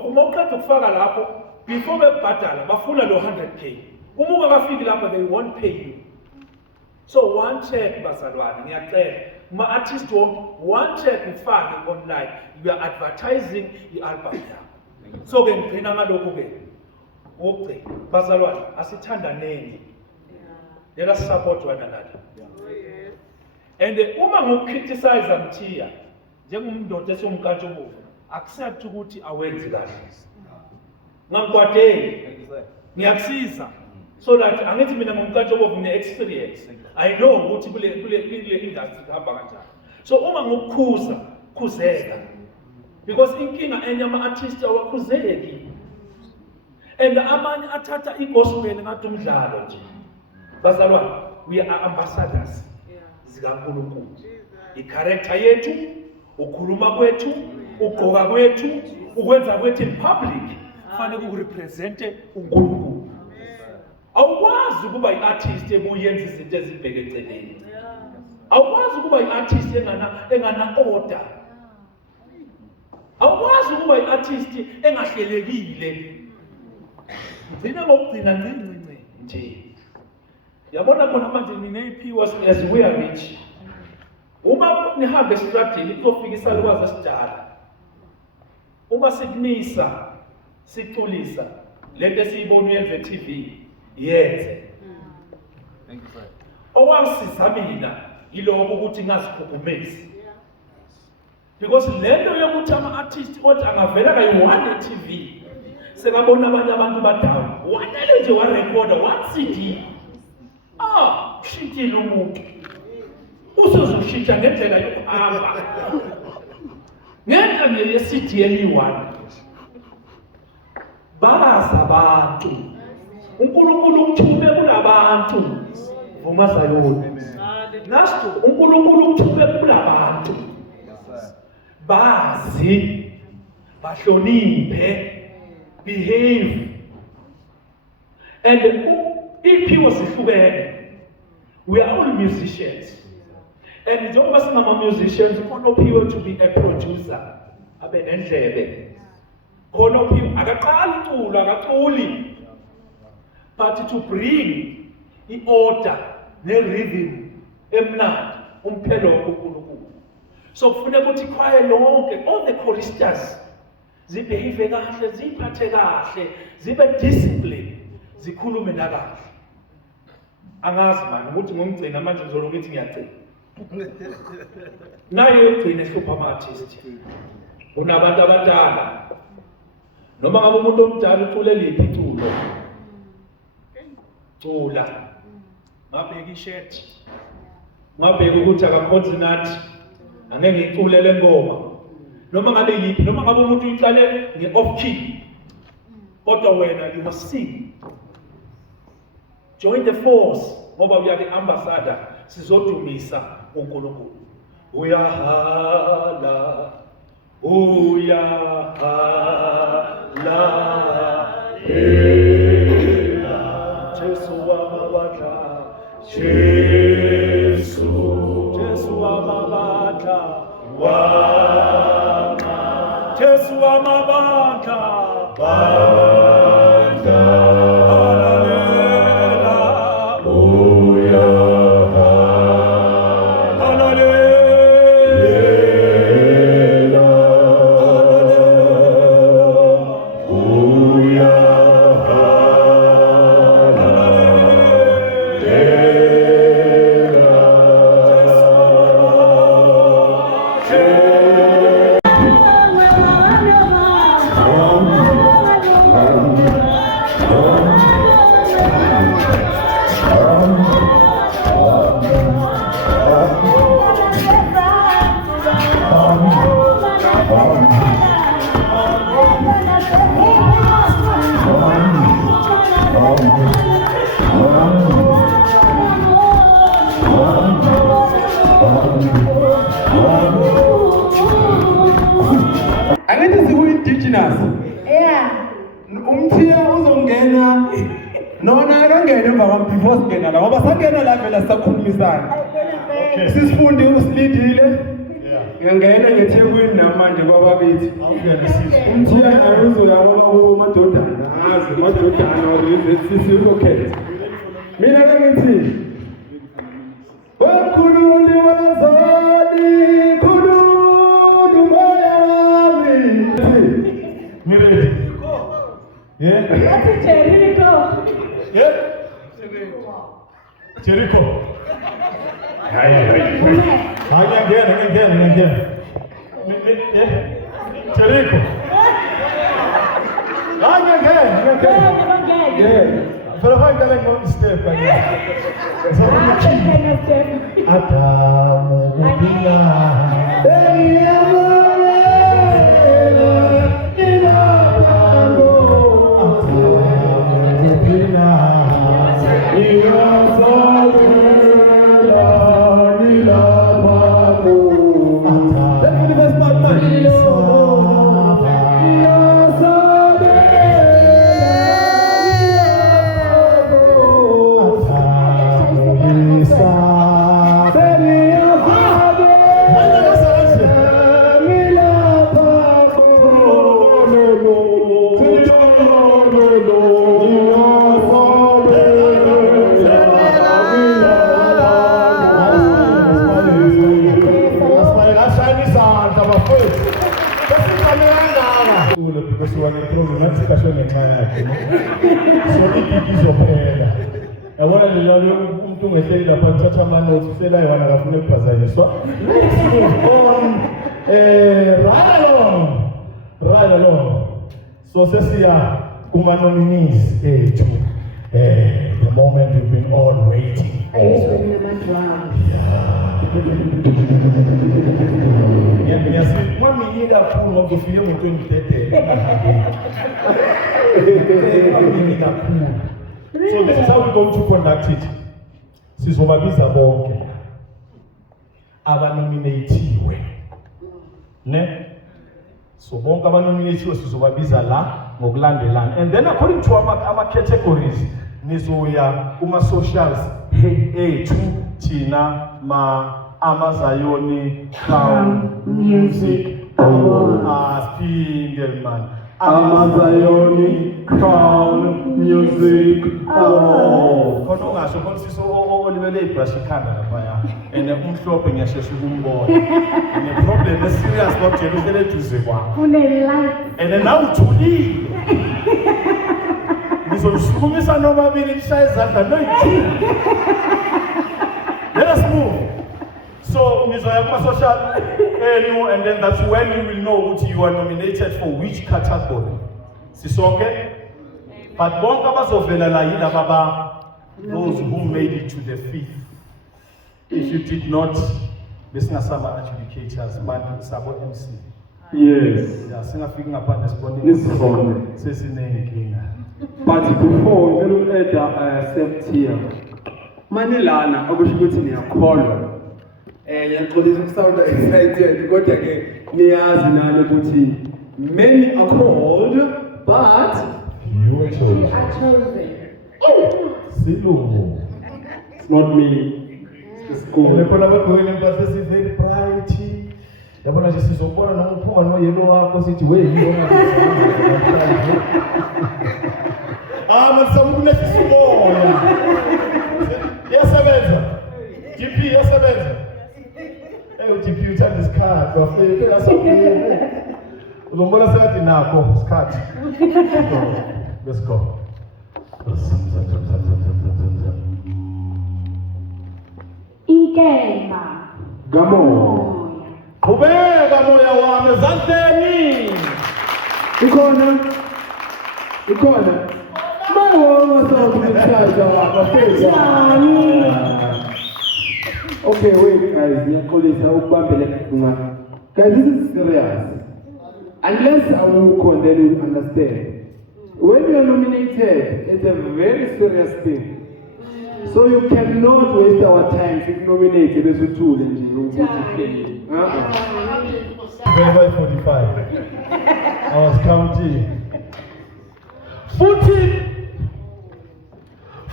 uma uqeda ukufaka lapho before bebhadala bafuna lo 100K. Uma ungakafiki lapho they won't pay you. So one check bazalwane ngiyacela ma-artist wonke one check ufake online you are advertising i-album yakho. So ke ngigcina ngalokho ke ukugcina bazalwane asithandaneni. Let us support one another. And uma ngokukriticize Mthiya njengomndoda esomkantshubovu accept ukuthi awenzi kahle. Ngangikwadeli. Ngiyakusiza so that angithi mina ngomkantshubovu ngine-experience. I know ukuthi kule industry kuhamba kanjani. So uma ngokukhuza khuzeka. Because inkinga enye ama-artist awakhuzeki. And amanye athatha i-gospel ngathi umdlalo nje. Bazalwane, we are ambassadors. ZikaNkulunkulu. I-character yethu, ukhuluma kwethu, ugqoka kwethu, ukwenza kwethu in public, kufanele ukurepresente uNkulunkulu. Awukwazi ukuba i-artist ebuyenza izinto ezibheke eceleni. Awukwazi ukuba i-artist engana order. Awukwazi ukuba i-artist engahlelekile. Ngicina ngokugcina ncinci nje. Yabona khona manje nineyiphiwa as we are rich. Uma nihambe estradini kuzofika isalukazi esidala. Uma sikunisa, siculisa, lento esiyibona uyenze TV, yenze. Thank you, sir. Owasiza mina yiloko ukuthi ngazikhukhumezi. Because lento yokuthi ama-artist othi angavela kayi-1 TV. Sekabona abanye abantu badawu. Wanele nje warecorda 1 CD. Ushintshile umuntu. Usuzoshintsha ngendlela yokuhamba. Ngenxa nje ye-CD eli-1. Baza abantu. uNkulunkulu umthume kulabantu. Vuma Zayoni. Nasto uNkulunkulu umthume kulabantu. Bazi, bahloniphe, behave. And iphiwo zihlukene. We are all musicians. And njengoba singama musicians, ukhona ophiwe to be a producer. abe nendlebe khona uphi akaqali uculo akaculi but to bring i-order ne-rhythm emnandi umphelo uNkulunkulu. So kufuneka ukuthi ikhwaya lonke, all the choristers zibehave kahle, ziphathe kahle, zibe discipline, zikhulume nakahle. Angazi manje ukuthi ngomgcina manje ngizolo ngithi ngiyagcina. Naye ugcina ehlupha ama-artist. Unabantu abadala. Noma ngabe umuntu omdala ucule liphi iculo. Cula. Ngabheka ishethi. Ngabheka ukuthi akakhonzi nathi. Angeke ngicule le ngoma. Noma ngabe yiphi, noma ngabe umuntu uyiqale nge-off key. Kodwa wena you must sing. Join the force. Ngoba we are the ambassador. Sizodumisa uNkulunkulu. Uyahala. Jesu wamabandla. Jesu wamabandla. Jesu wamabandla. Angithi siku-indigenous. Umthiya uzongena nona akangene emva kwami before singena la ngoba sangena la vela sisakhulumisana. Sisifundi usilidile. Ngiyangena ngeThekwini namanje kwababethi. Umthiya naye uzoyabona umadodana. Azi umadodana sisizokhetha. Mina kangithi wakhululi wazali khululu mayami. Mireli. Yeah. That's Jericho. Yeah. Jericho. Ngiyangena. Jericho. Yeah. But if I can go on step again. Adamu Bina. Right along. So sesiya kuma nominees ethu. The moment we've been all waiting. Ngiyasithi mami kakhulu ngoba ufike ngo-2030. So this is how we're going to conduct it. Sizobabiza bonke abanominatiwe. Ne? So bonke abanominatiwe sizobabiza la ngokulandelana. And then according to our categories nizoya kuma socials ethu thina AmaZion Crown Music Siphinde man. AmaZion Crown Music Award. Khona ungasho khona siso olibele ibrush ikhanda lapha and umhlophe ngiyashesha ukumbona. And problem is serious ngoba nje uhlele eduze kwakho. And then now uthulile. Ngizoshukumisa nobabili nishaya izandla noyithi. Let us move. So, social annual, and then that's when you will know what you are nominated for which category. Sisoke? But those who made it to the 5th. If you did not, Besnasama adjudicators, Bantu Sabo MC. Yes. Yeah, singafika upon responding. This is on. But before we let accept here, Manilana, akusho ukuthi niyakholwa. Ngiyaqolisa ukusound excited kodwa ke niyazi nani ukuthi many are called but you are chosen. Silungu. It's not me. It's the school. Lekhona begwini impahla very bright. Yabona nje sizobona noma uphuma noma yellow wakho sithi we yibona. Masamu kunesimoya. Yasebenza. GP yasebenza. GP uthanda isikhathi wafike yasokile. Uzombona sengathi nakho isikhathi. Let's go. Inkemba. Gamo. Qhubeka moya wami ezandleni. Ikhona. Mawo masawukuchaza wafika. Okay, wait guys, ngiyaqolisa ukubambela kunga. Guys, this is serious. Unless I will then you understand. When you are nominated, it's a very serious thing. So you cannot waste our time to nominate the two and 45. I was counting.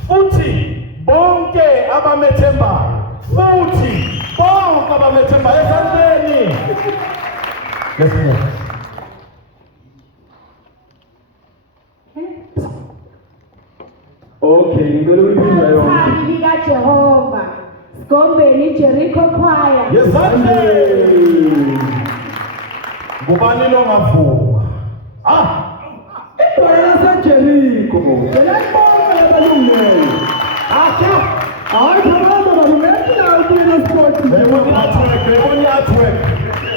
Futhi bonke abamethembayo. Futhi bonke abamethembayo ezandleni. Let's move. Okay, ngicela uyiphinda yonke. Lika Jehova. Sigombeni Jericho Choir. Yesandleni. Ngubani lo ngavuma? Ibhola laseJericho. Ngiyabonga abalungile. Hayi phakathi balungela ukuyena sport. Lebona artwork.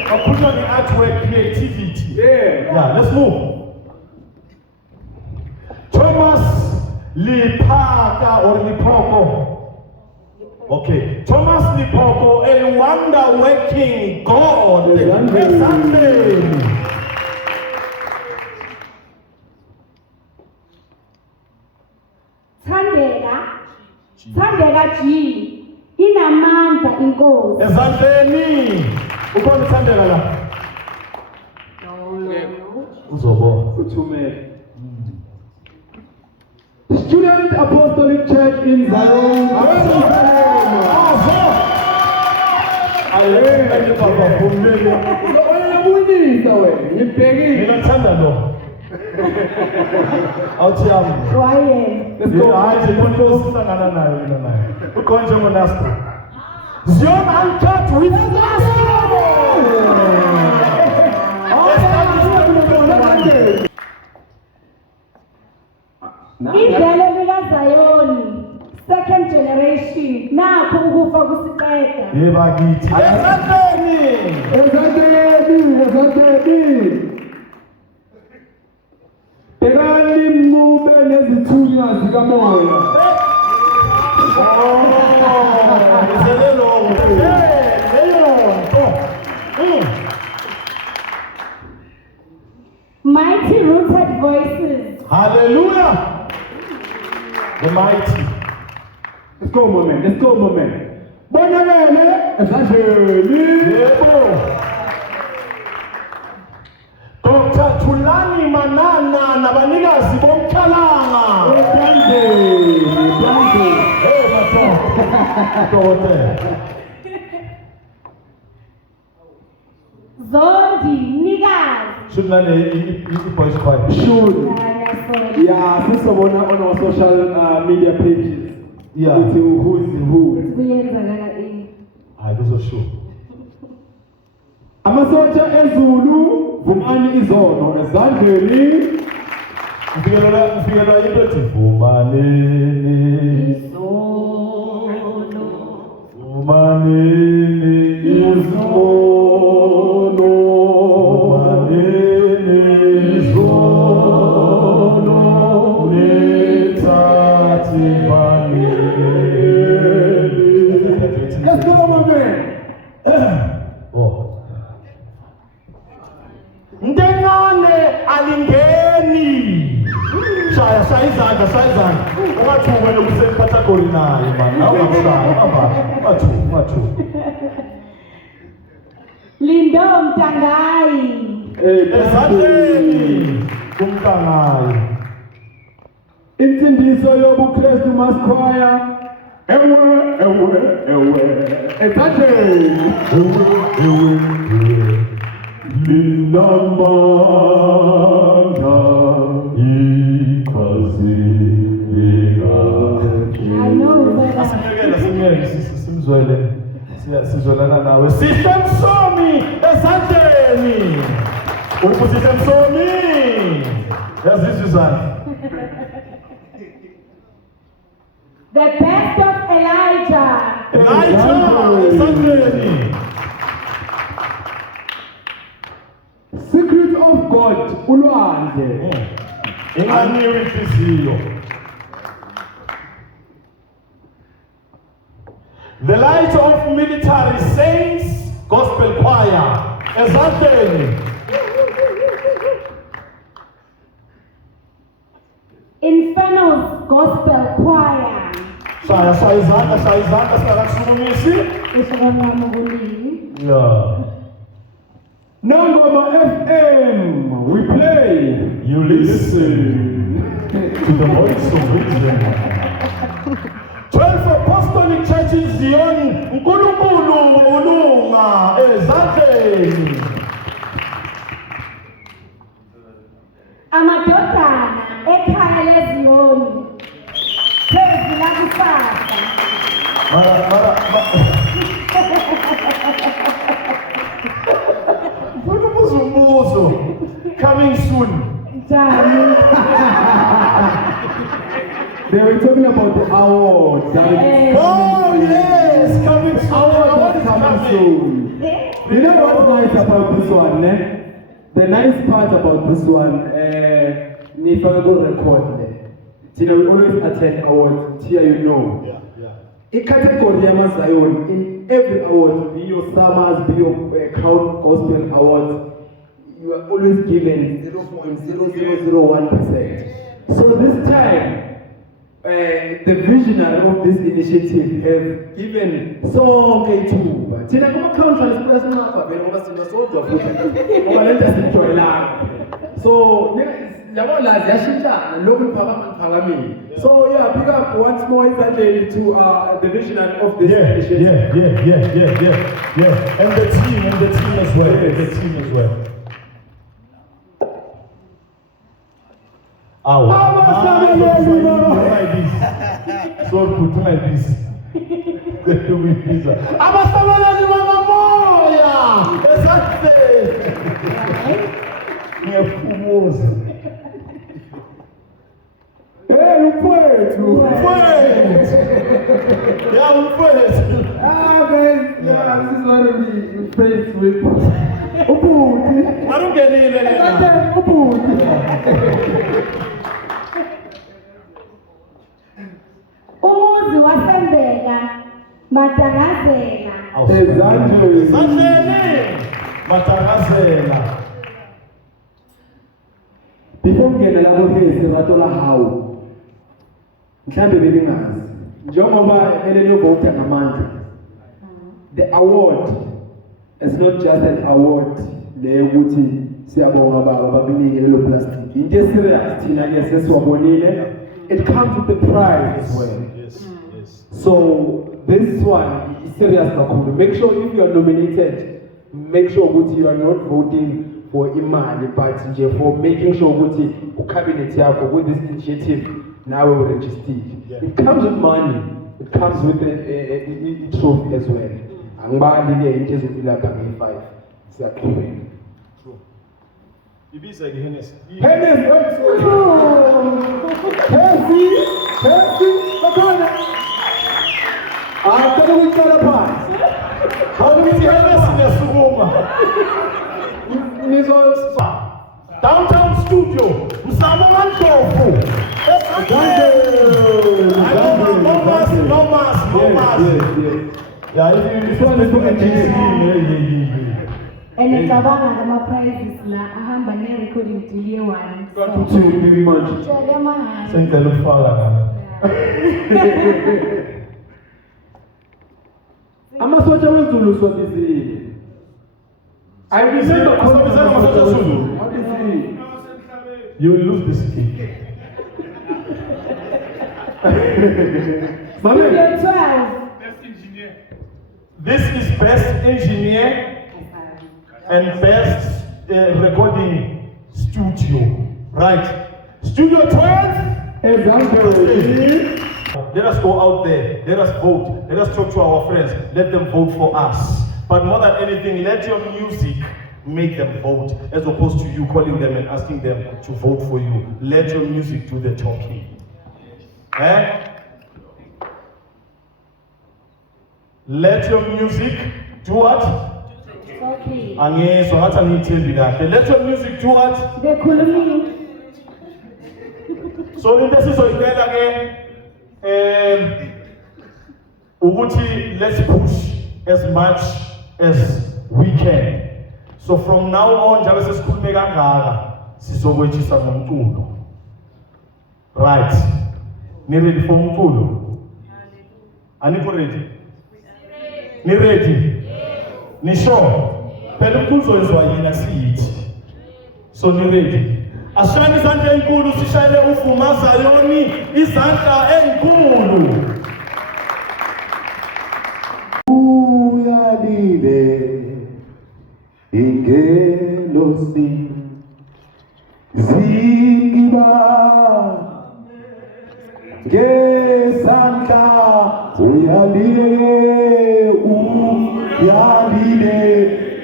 Kakhulunywa nge-artwork creativity. Yeah, let's move. Thomas Lipaka or Lipoko. Okay, Thomas Lipoko, a wonder-working God. Sunday. Thandeka G. Inamandla inkosi. Ezandleni. Ukhona Thandeka la? Uzobo. Uthumele. Student Apostolic Church in Zion. Aye, baba phumile. Uyabonisa wena, ngibhekile. Mina ngithanda lo. Awuthi yami. Waye. Let's go. Hayi nje konke sihlangana nayo mina naye. Ukhona nje ngoNastra. Zion Uncut with Indlela likaZion, second generation, nakho ukufa kusiqeda. Yebakithi. Ezandleni. Bekani mncube nezithunywa zikamoya. Mighty rooted voices. Hallelujah. The mighty. Let's go moment. Bonakele ezandleni. Yebo. Dr. Thulani Manana nabanikazi bomkhalanga. Hey, Dokotela. Zondi should nale boys choir. Should. Yeah, sisobona on our social media pages. Yeah. Who's who. Hayi kuzosho. Amasotsha ezulu vumani izono ezandleni. Ufikelela into ethi vumaneni. Vumaneni izono. Vumaneni izono. Nethathi vaneni. Let's go, my man. Oh. Ndencane alingeni. Shaya izandla. Ungathuka lokusemphathagori naye man. Awungashaya ungathu. Lindo Mtangayi. Ezandleni kumkangayi. Insindiso yobuKristu maschoir. Ewe. Ezandleni. Ewe. Linamandla ikazilika. Asimyekele simzwele. Sizwelana nawe. Sihle Msomi ezandleni. Sihle Msomi. Yazizwe izandla. The best of Elijah. Ezandleni. Secret of God, ulwandle. Inganiwe inhliziyo. The Light of Military Saints Gospel Choir. Ezandleni. Inferno's Gospel Choir. Shaya izandla singakakusukumisi. Yeah. Nangoma FM, we play. You listen to the voice of vision. 12 Apostolic Churches Zion, uNkulunkulu ulunga ezandleni. Amadodana ekhaya leZiyoni. Phezulu lakusasa. Umbuzo coming soon. They were talking about the award. Oh yes, coming soon. Award is coming soon. You know what's nice about this one, ne? The nice part about this one, if I go record, we always attend awards. Here you know. In category Zion, in every award, be your Summers, be your Crown Gospel Awards, you are always given 0.0001%. So this time, the visionary of this initiative have given sonke ithuba. Thina kuma Country Express ngapha vele ngoba sina sodwa futhi. Ngoba lento sijwayelanga. So yabo la ziyashintshana lokhu liphakamile. So yeah, pick up once more Izandleni to the visionary of this initiative. Yeah. And the team as well. Like this. Abasabalali bakamoya ezandleni. Ngiyaphumuza. Hey, mfowethu. Yeah, mfowethu. Guys, this is what we face with. Ubhuti. Marungenile lena. Ubhuti. Umuzi wasembeka matangazela. Ezandleni. Matangazela. Before ngena lapho phezulu ratola hawo. Mhlambe belingazi. Njengoba eleni vote ngamandla. The award is not just an award le ukuthi siyabonga baba babinike lelo plastic. Into serious thina ke sesiwabonile. It comes with the prize as well. Yes. So this one is serious kakhulu. Make sure if you are nominated, make sure that you are not voting for imali but nje for making sure ukuthi ucabinet yakho with this initiative nawe uregistered. It comes with money, it comes with a trophy as well. Angibali ke into ezofika pha nge5 siyaqhubeka. Ibiza ke Hennessy. Hennessy, bakhona. Acela ukuqala phansi. Awukuthi Hennessy nesukuma. Downtown Studio, Msamo Mandlovu. No mass. Yeah, if you want to look at this, And ngicabanga ngama prizes la ahamba ne recording deal ye-1. to maybe much. Tshela mahhala. Sengicela ukufaka kana. Amasotsha wezulu sobizile. I remember You will lose this kick. Studio 12. This is best engineer and best recording studio. Right. Studio 12. Exactly. Let us go out there. Let us vote. Let us talk to our friends. Let them vote for us. But more than anything, let your music make them vote, as opposed to you calling them and asking them to vote for you. Let your music do the talking. Let your music do what? Okay. Let your music do what? So this is again. Uguti, let's push as much as we can. So from now on, jabe sesikhulume kangaka sizokwetshisa ngomculo. Right. Ni ready for umculo? Anikho ready? Ni ready? Ni sure? Phela umculo uzwenziwa yena siyithi. So ni ready? Ashayeni izandla ezinkulu sishayele uvuma Zayoni izandla ezinkulu. Uyalile ingelosi zingiba ngesandla uyalile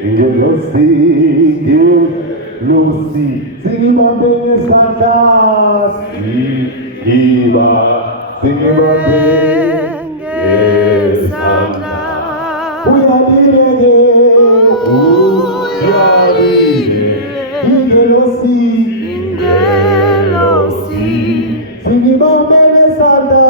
ingelosi zingibambe ngesandla zingibambe ngesandla uyalile ingelosi zingibambe ngesandla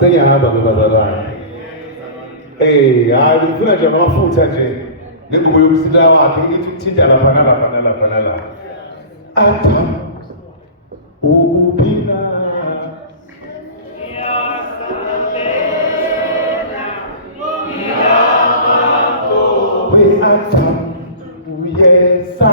Sengiyahamba ngibazalwane. Hayi ngifuna nje amafutha nje nengubo yomsila wakhe ithi uthinta lapha nalapha. Atha uphila we atha uyesa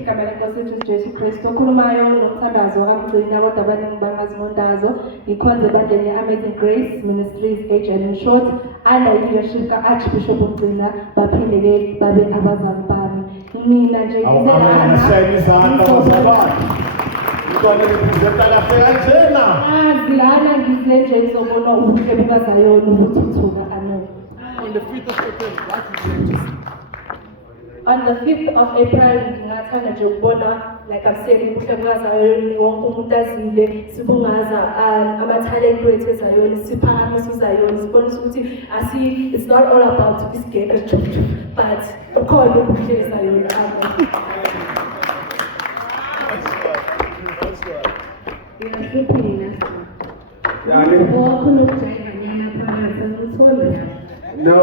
igama lenkosi yethu Jesu Kristu okhulumayo nomthandazo kaMgcina kodwa abaningi bangazimondazo ngikhonze ebandleni le-Amazing Grace Ministries HN Short under leadership ka-Archbishop Mgcina baphinde-ke babe abazali bami mina nje ngizilana ngize nje ngizobona ubuhle bukazayoni ubuthuthuka amen. On the 5th of April, ngingathanda nje ukubona like I've said ubuhle bukazayoni wonke umuntu azile sibungaza ama-talent wethu ezayoni siphakamisa uzayoni sibonisa ukuthi it's not all about isigeke juju but ukhona ubuhle ezayoni amen. No,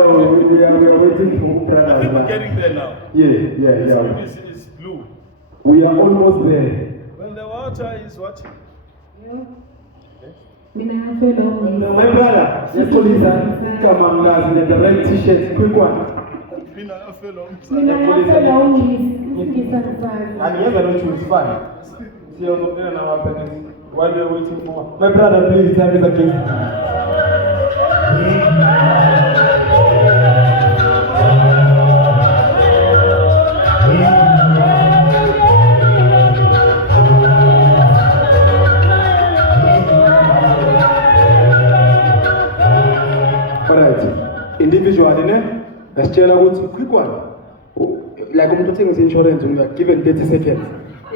we are waiting for Ukraine. I think we're getting there now. Yeah. It's blue. We are almost there. Well, the water is what? My brother, let's call it come on, guys, in the red t-shirt, quick one. While we're waiting for my brother, please tell me the king. Individually, let's tell you what's quick one. Like I'm talking insurance, we are given 30 seconds.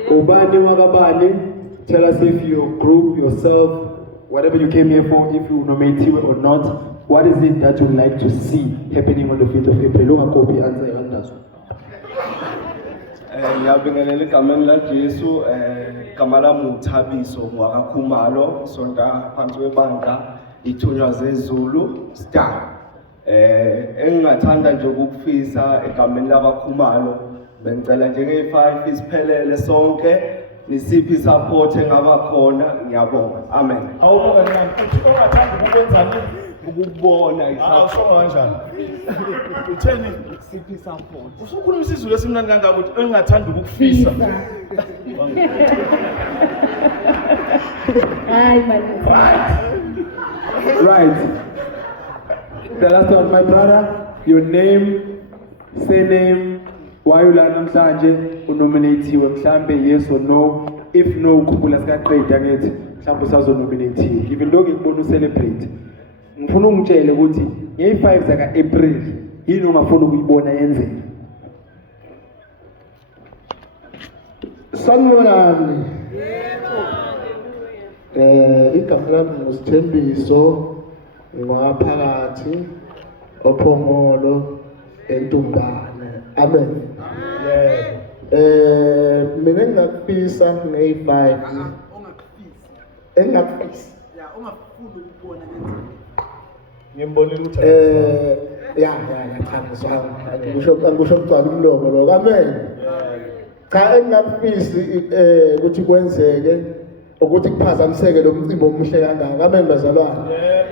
Obani Wagabani, tell us if your group, yourself, whatever you came here for, if you nominate you or not, what is it that you'd like to see happening on the 5th of April? Look at copy answer your answers. Ngiyabingelela egameni laJesu kamala muthabiso ngwakakhumalo sonta phansi kwebandla ithunywa zezulu star engingathanda nje ukufisa egameni labakhumalo bengicela njenge5 isiphelele sonke nisiphi support engaba khona ngiyabonga amen awubonga ngani ungathanda ukwenzani ukubona isapho kanjani utheni siphi support usukhuluma isizulu esimnandi kangaka ukuthi engathanda ukufisa Right. The last one, my brother, your name, surname, why you learn namhlanje unominatiwe mhlambe yes or no. If no, ukhumbula sikaqeda ngithi mhlambe usazonominatiwe. Even though ngikubona ucelebrate. Ngifuna ungitshele ukuthi nge5 zaka April yini ongafuna ukuyibona yenzeka. Sanibonani. Igama lami nguSithembiso ngaphakathi ophongolo eNtumbane. Amen. Mina ngingakufisa nge5 engakufisa ungafuna ukubona ngimbonile ukuthi cha angisho kucala umlomo lo. Amen. Cha engakufisi ukuthi kwenzeke ukuthi kuphazamiseke lo mcimbi omuhle kangaka. Amen bazalwane.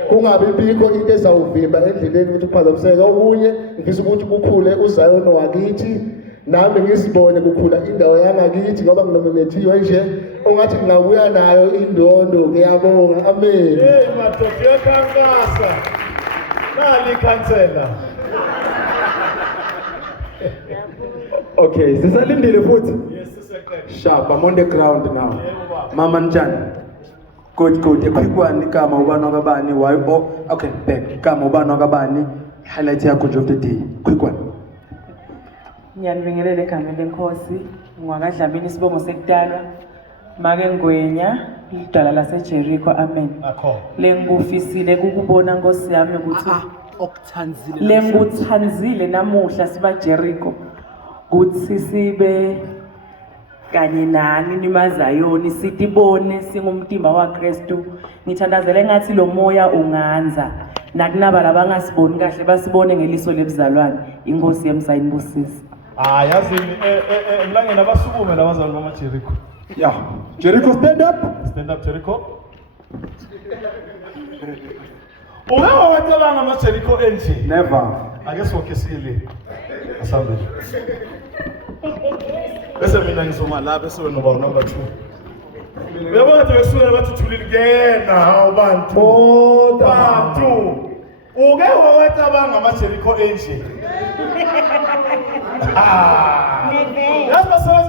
Kungabi bikho into ezawuvimba endleleni ukuthi kuphazamiseke. Okunye ngifisa ukuthi kukhule uZion wakithi nami ngizibone kukhula indawo yangakithi ngoba nginominathiwe nje ongathi ngingabuya nayo indondo. Ngiyabonga. Amen. madoda yakhankasa nali khansela. Okay, sisalindile futhi. Yes, siseqedile. Sharp, I'm on the ground now. Mama Njani. Good. A quick one, kama ubani wakabani, why? Oh, okay, back. Kama ubani wakabani, highlight yakho of the day. Quick one. Ngiyanibingelela egameni lenkosi ngwakadlamini isibongo sekudalwa make ngwenya idala laseJericho. Amen. Lengufisile ukubona Nkosi yami ukuthi lenguthanzile namuhla siba Jericho ukuthi sibe kanye nani nimazayoni sitibone singumtimba waKristu. Ngithandazela ngathi lo moya unganza nakunaba labangasiboni kahle basibone ngeliso lebuzalwane. Inkosi yemsayinibusisi. Yazini mlangeni abasukume labazali bama Jericho. Yeah. Jericho, stand up. Stand up, Jericho. Uyawa wacabanga ama Jericho enje? Never. Ake soke sile. Asambe. Bese mina ngizoma la bese wena uba number 2. Uyabona ukuthi besuka bathulile ngena abantu. Bantu. Uke wacabanga ama Jericho enje?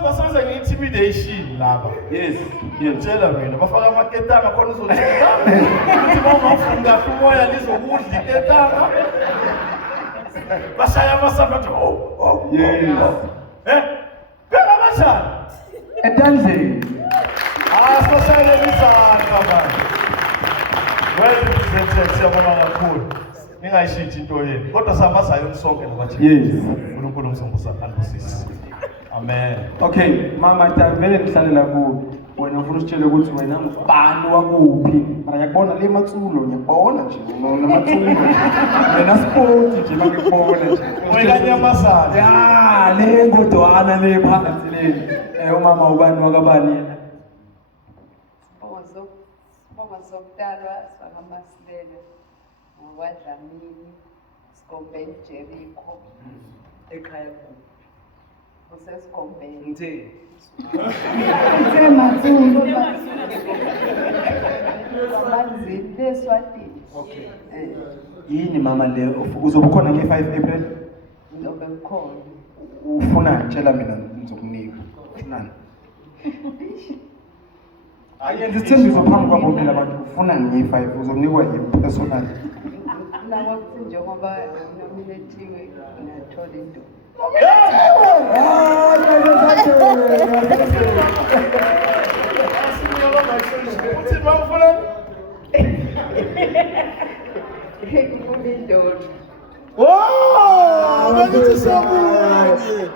Basebenza nge-intimidation laba. Yes. Ngiyatshela mina bafaka amaketanga khona uzotshela. Uthi mawungafunda umoya lizokudla iketanga. Bashaya amasamba athi Yes. Phela kanjani? Etandleni. Sibashayele izandla manje. Well represented siyabonga kakhulu. Ningayishintsha into yenu. Kodwa samazayo sonke labathi. Yes. uNkulunkulu umsombusa andusisi. Amen. Okay, mama vele ngihlalela kuwe. Wena ufuna usitshele ukuthi wena ngubani wakuphi? Mara ngiyakubona le matsulo ngiyabona nje la matsulo. Wena sport nje ngikubona nje. Wena nyamazana. Ya, le ngodwana le phansi le. Umama ubani wakabani yena? Sibonga sokutalwa sakaMasilele ngokwaDlamini Sigombeni Jericho ekhaya kubo. Usesigombeni. Okay. Yini mama le uzobe khona nge 5 April? Ngizobe ngikhona. Ufuna tshela mina ngizokunika. Ufunani? Ayenza isithembiso phambi kwabo phela abantu ufuna nge 5 uzokunikwa personal. Nawo kuthi njengoba nominatiwe ngiyathola into.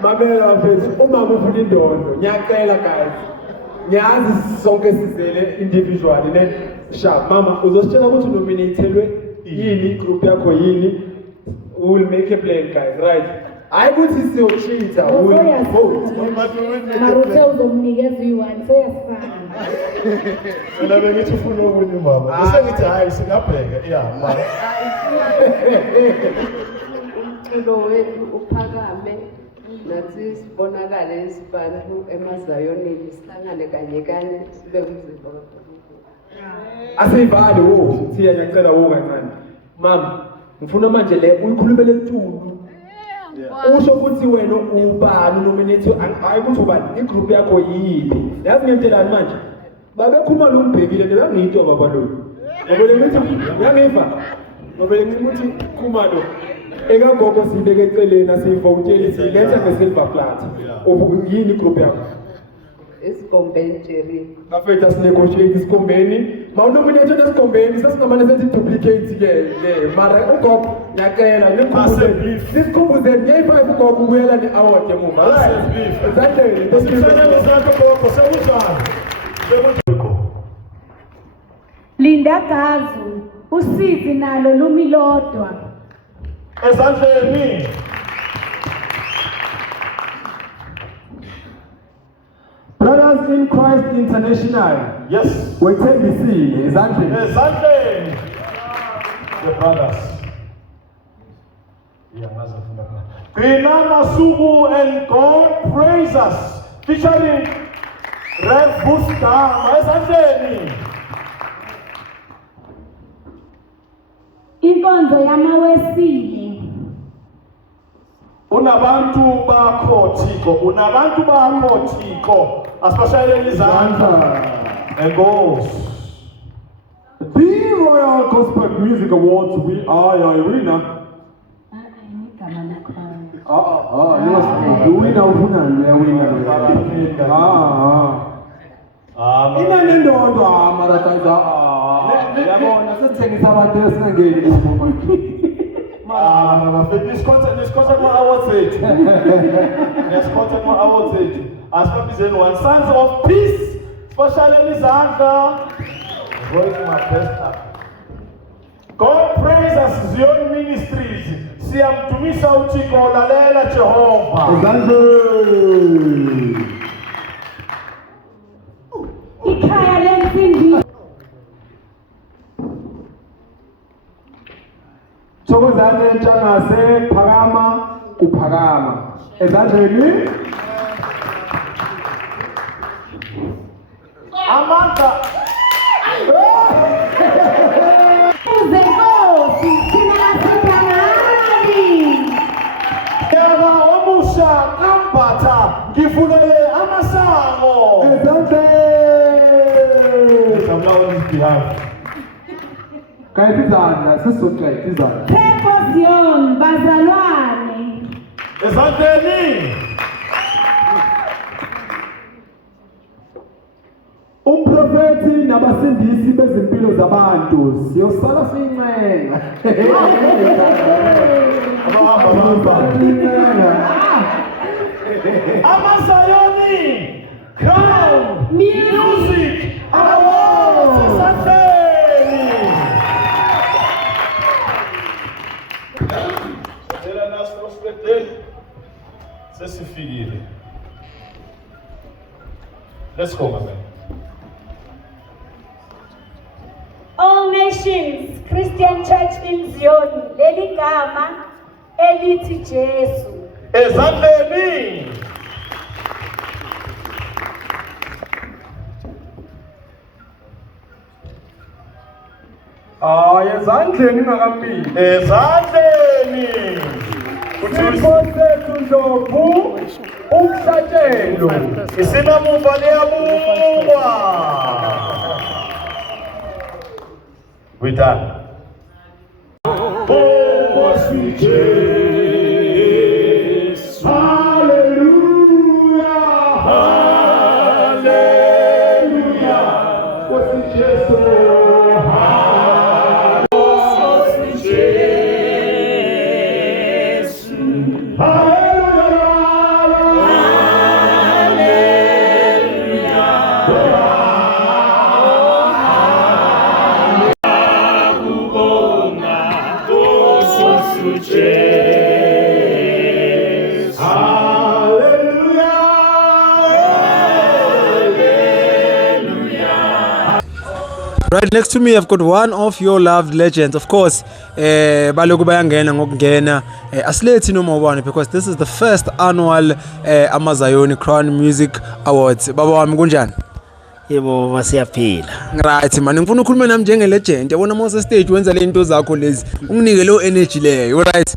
Mamela mfethu, umama ufuna indondo, ngiyacela guys. Ngiyazi sonke sizele individually ne sharp mama uzositshela ukuthi nominatelwe yini group yakho yini, we will make a plan guys, right? Hayi ukuthi siyocheata we will vote. Maruthe uzomnikeza u1 seyasifana. Mina bengithi ufuna okunye mama. Bese ngithi hayi singabheka. Yeah, mama. Umculo wethu uphakame nathi sibonakale isibantu emazayonini sihlangane kanye kanye sibe umzimba kaNkulunkulu. Asivale wo, siya ngiyacela wo kancane. Mama, ngifuna manje le uyikhulumele eTulu. Usho ukuthi wena ubani nominate hayi ukuthi ubani igroup yakho yiphi. Yazi ngentelani manje? Babekhuma lo mbhekile nebangiyinto ababalo. Ngobele ngithi uyangiva. Ngobele ngithi khuma lo. Eka gogo sibeke eceleni asivotele siletha ngesilver platter. Yini igroup yakho? Isigombeni Jericho. Bafethu asinegotiate isigombeni. Mawunominate esigombeni sesingamane sethi duplicate ke mara ugogo ngiyacela nikhumbuze. Sikhumbuze ngeyifa ugogo ubuyela neaward emuva. Ezandleni Sisana sakho gogo sewuzana. Linda Gazu, usizi nalo lumilodwa. Ezandleni. Brothers in Christ International. Yes. Wethembisile ezandleni. Ezandleni. The brothers. Gqina Masuku and God praise us. Featuring Rev Busdama. Ezandleni. Inkonzo yamawesile. Unabantu bakho Thixo, unabantu bakho Thixo. Asibashayeleni izandla. Enkosi. The Royal Gospel Music Awards, we are your winner. The winner ufunani winner. Ina nendondo mara kaza. Yabona sesithengisa abantu esingangeni. Nesikhotha kuma-awards ethu. Nesikhotha kuma-awards ethu. Asibambizeni one. Sons of Peace. Sibashaleni izandla. Voice my best up. God praise us, Zion Ministries. Siyamdumisa uThixo, lalela Jehova. Ikhaya lensimbi. Thokozane Ntshangase phakama uphakama. Ezandleni Amanda. Uzenkosi thina siphangani. Yaba omusha kambatha ngivulele amasango. Ezandleni. Samlawo nisihawu. Kayizana sisonke izana. Preposition bazalwane. Ezandleni. Umprofeti nabasindisi bezimpilo zabantu siyosala siyincenga. AmaZayoni Crown Music Awards Ezandleni. Ela nasiprofeteni sesifikile. Let's go, my man. All Nations Christian Church in Zion. Leli gama elithi Jesu. Ezandleni. Ezandleni ngakamili. Ezandleni. Uthixo sethu Ndlovu umhlatshelo. Isinamuva liyabukwa. We done. Oh, sweet Jesus. Hallelujah. Hallelujah. Oh, sweet Jesus. Right next to me, I've got one of your loved legends. Of course, baloku bayangena ngokungena asilethi noma ubani because this is the first annual AmaZayoni Crown Music Awards. Baba wami kunjani? Yebo basiyaphila. Right man, ngifuna ukukhuluma nami njenge legend. Yabona mose stage wenza le into zakho lezi. Unginike lo energy leyo, right?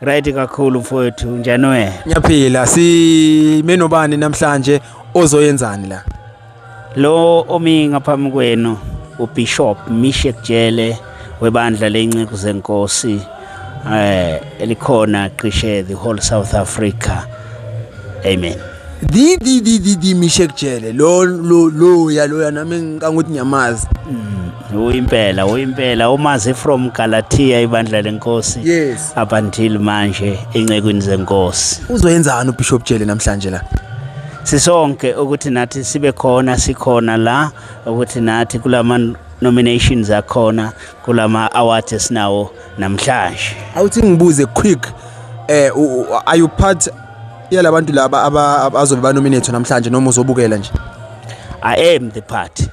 Right kakhulu mfowethu, njani wena? Ngiyaphila. Simenobani namhlanje ozoyenzani la? Lo omi ngaphambi kwenu uBishop Mishek Jele webandla lenciko zenkosi elikhona cishe the whole South Africa. Amen. Di Mishek Jele lo ya nami nganguthi nyamazi. Uyimpela umazi from Galatia ibandla lenkosi. Yes. Up until manje encikweni zenkosi. Uzoyenzani uBishop Jele namhlanje la? Sisonke ukuthi nathi sibe khona sikhona la ukuthi nathi kulama nominations akhona kulama awards esinawo namhlanje. Awuthi ngibuze quick are you part yalabantu laba abazobe ba nominate namhlanje noma uzobukela nje? I am the part.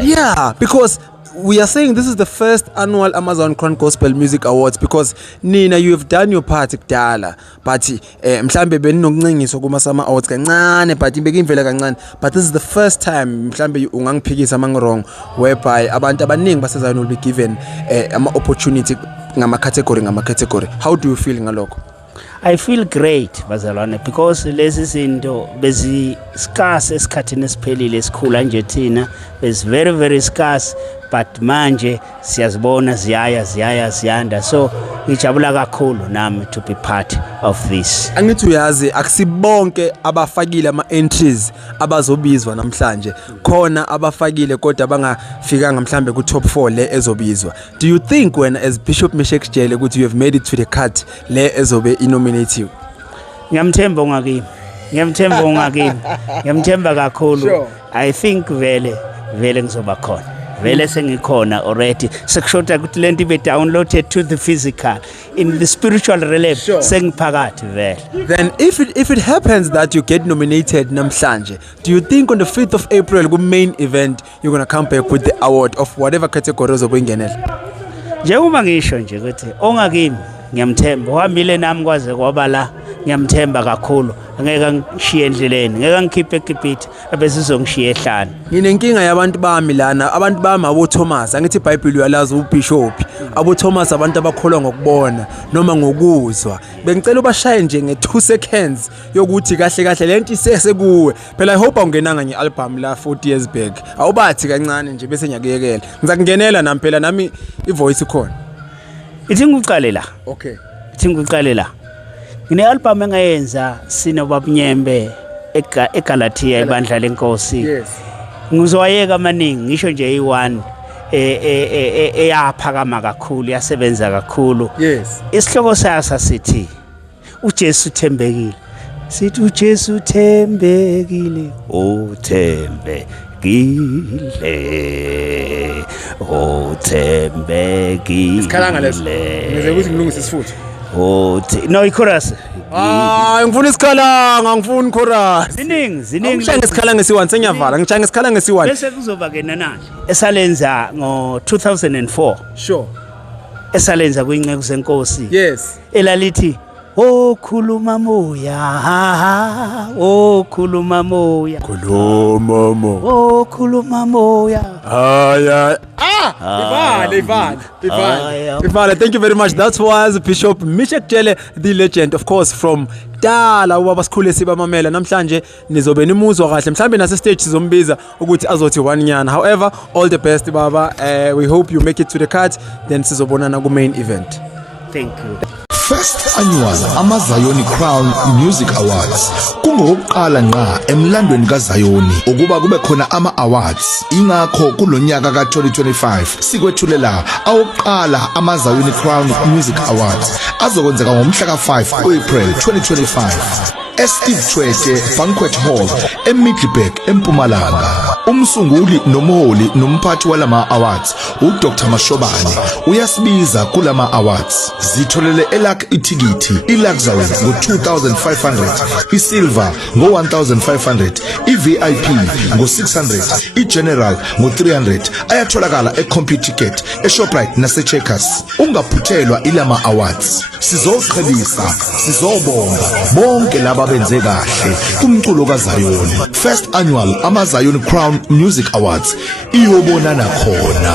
Yeah, because we are saying this is the first annual Amazon Crown Gospel Music Awards because Nina, you have done your part kudala but mhlambe beninoncingiso kuma Summer Awards kancane but ibeke imvela kancane but this is the first time mhlambe ungangiphikisa mangirong whereby abantu abaningi baseZayoni will be given ama opportunity ngama category. How do you feel ngalokho? I feel great bazalwane because lezi zinto bezi scarce esikhathini esiphelile esikhula nje thina bezi very scarce but manje siyazibona ziyanda so ngijabula kakhulu nami to be part of this. Angithi uyazi akusibonke abafakile ama entries abazobizwa namhlanje khona abafakile kodwa bangafikanga mhlambe ku top 4 le ezobizwa. Do you think when as Bishop Meshek Jele ukuthi you have made it to the cut le ezobe nominated? Ngiyamthemba ngiyamthemba kakhulu. I think vele ngizoba khona. Vele sengikhona already. Sekushoda ukuthi lento ibe downloaded to the physical. In the spiritual realm sengiphakathi vele. Then if it happens that you get nominated namhlanje, do you think on the 5th of April ku main event you're going to come back with the award of whatever category ozobuyingenela? Njengoba ngisho nje ukuthi ongakimi ngiyamthemba, uhambile nami kwaze kwaba la, ngiyamthemba kakhulu, angeke ngishiye endleleni, ngeke ngikhiphe ekibhithi abese sizongishiya ehlane. Nginenkinga yabantu bami lana, abantu bami abo Thomas, angithi iBhayibheli uyalazi uBishop, abo Thomas abantu abakholwa ngokubona noma ngokuzwa. Bengicela ubashaye nje nge2 seconds yokuthi kahle kahle lento isesekuwe. Phela I hope awungenanga ngealbum la 40 years back. Awubathi kancane nje bese ngiyakuyekela. Ngizakungenela nami phela nami ivoice ikhona. Ithi ngikuqale la. Okay. Ithi ngikuqale la. Ngine album engayenza sinobabunyembe eGalatia ibandla lenkosi. Yes. Ngizowayeka amaningi ngisho nje i1 eyaphakama kakhulu yasebenza kakhulu. Yes. Isihloko sayo sithi uJesu thembekile. Sithi uJesu thembekile, uthembekile. Uthembekile. Isikhalanga leso. Ngize ukuthi ngilungise isifutho. No ichorus. Ngifuna isikhalanga, ngifuna ichorus. Ziningi. Ngishanga isikhalanga ngesi1 sengiyavala, ngishanga isikhalanga ngesi1. Bese kuzoba ke nanani? Esalenza ngo 2004. Sure. Esalenza kuyinceku senkosi. Yes. Elalithi khuluma moya, khuluma moya. Khuluma moya. Khuluma moya. Ivala, thank you very much. That was Bishop Meshek Jele, the legend, of course, from Dala ubaba sikhule sibamamela. Namhlanje nizobe nimuzwa kahle, mhlambe nase stage sizombiza ukuthi azothi 1 nyana. However, all the best baba. We hope you make it to the cut, then sizobonana ku main event. Thank you. First annual AmaZion Crown Music Awards kungokuqala ngqa emlandweni kaZion ukuba kube khona ama-awards. Ingakho kulonyaka ka-2025 sikwethulela awuqala AmaZion Crown Music Awards azokwenzeka ngomhla ka-5 April 2025 eSteve Tshwete Banquet Hall eMiddelburg eMpumalanga. Umsunguli nomholi nomphathi walama awards uDr Mashobane uyasibiza kulama awards. Zitholele elak itikiti iluxury ngo-2500, isilver ngo-1500, iVIP ngo-600, igeneral ngo-300. Ayatholakala eComputerGate, eShoprite naseCheckers. Ungaphuthelwa ilama awards. Sizoqhelisa, sizobonga bonke laba benze kahle kumculo kaZion. First annual AmaZion Crown Music Awards iyobonana khona.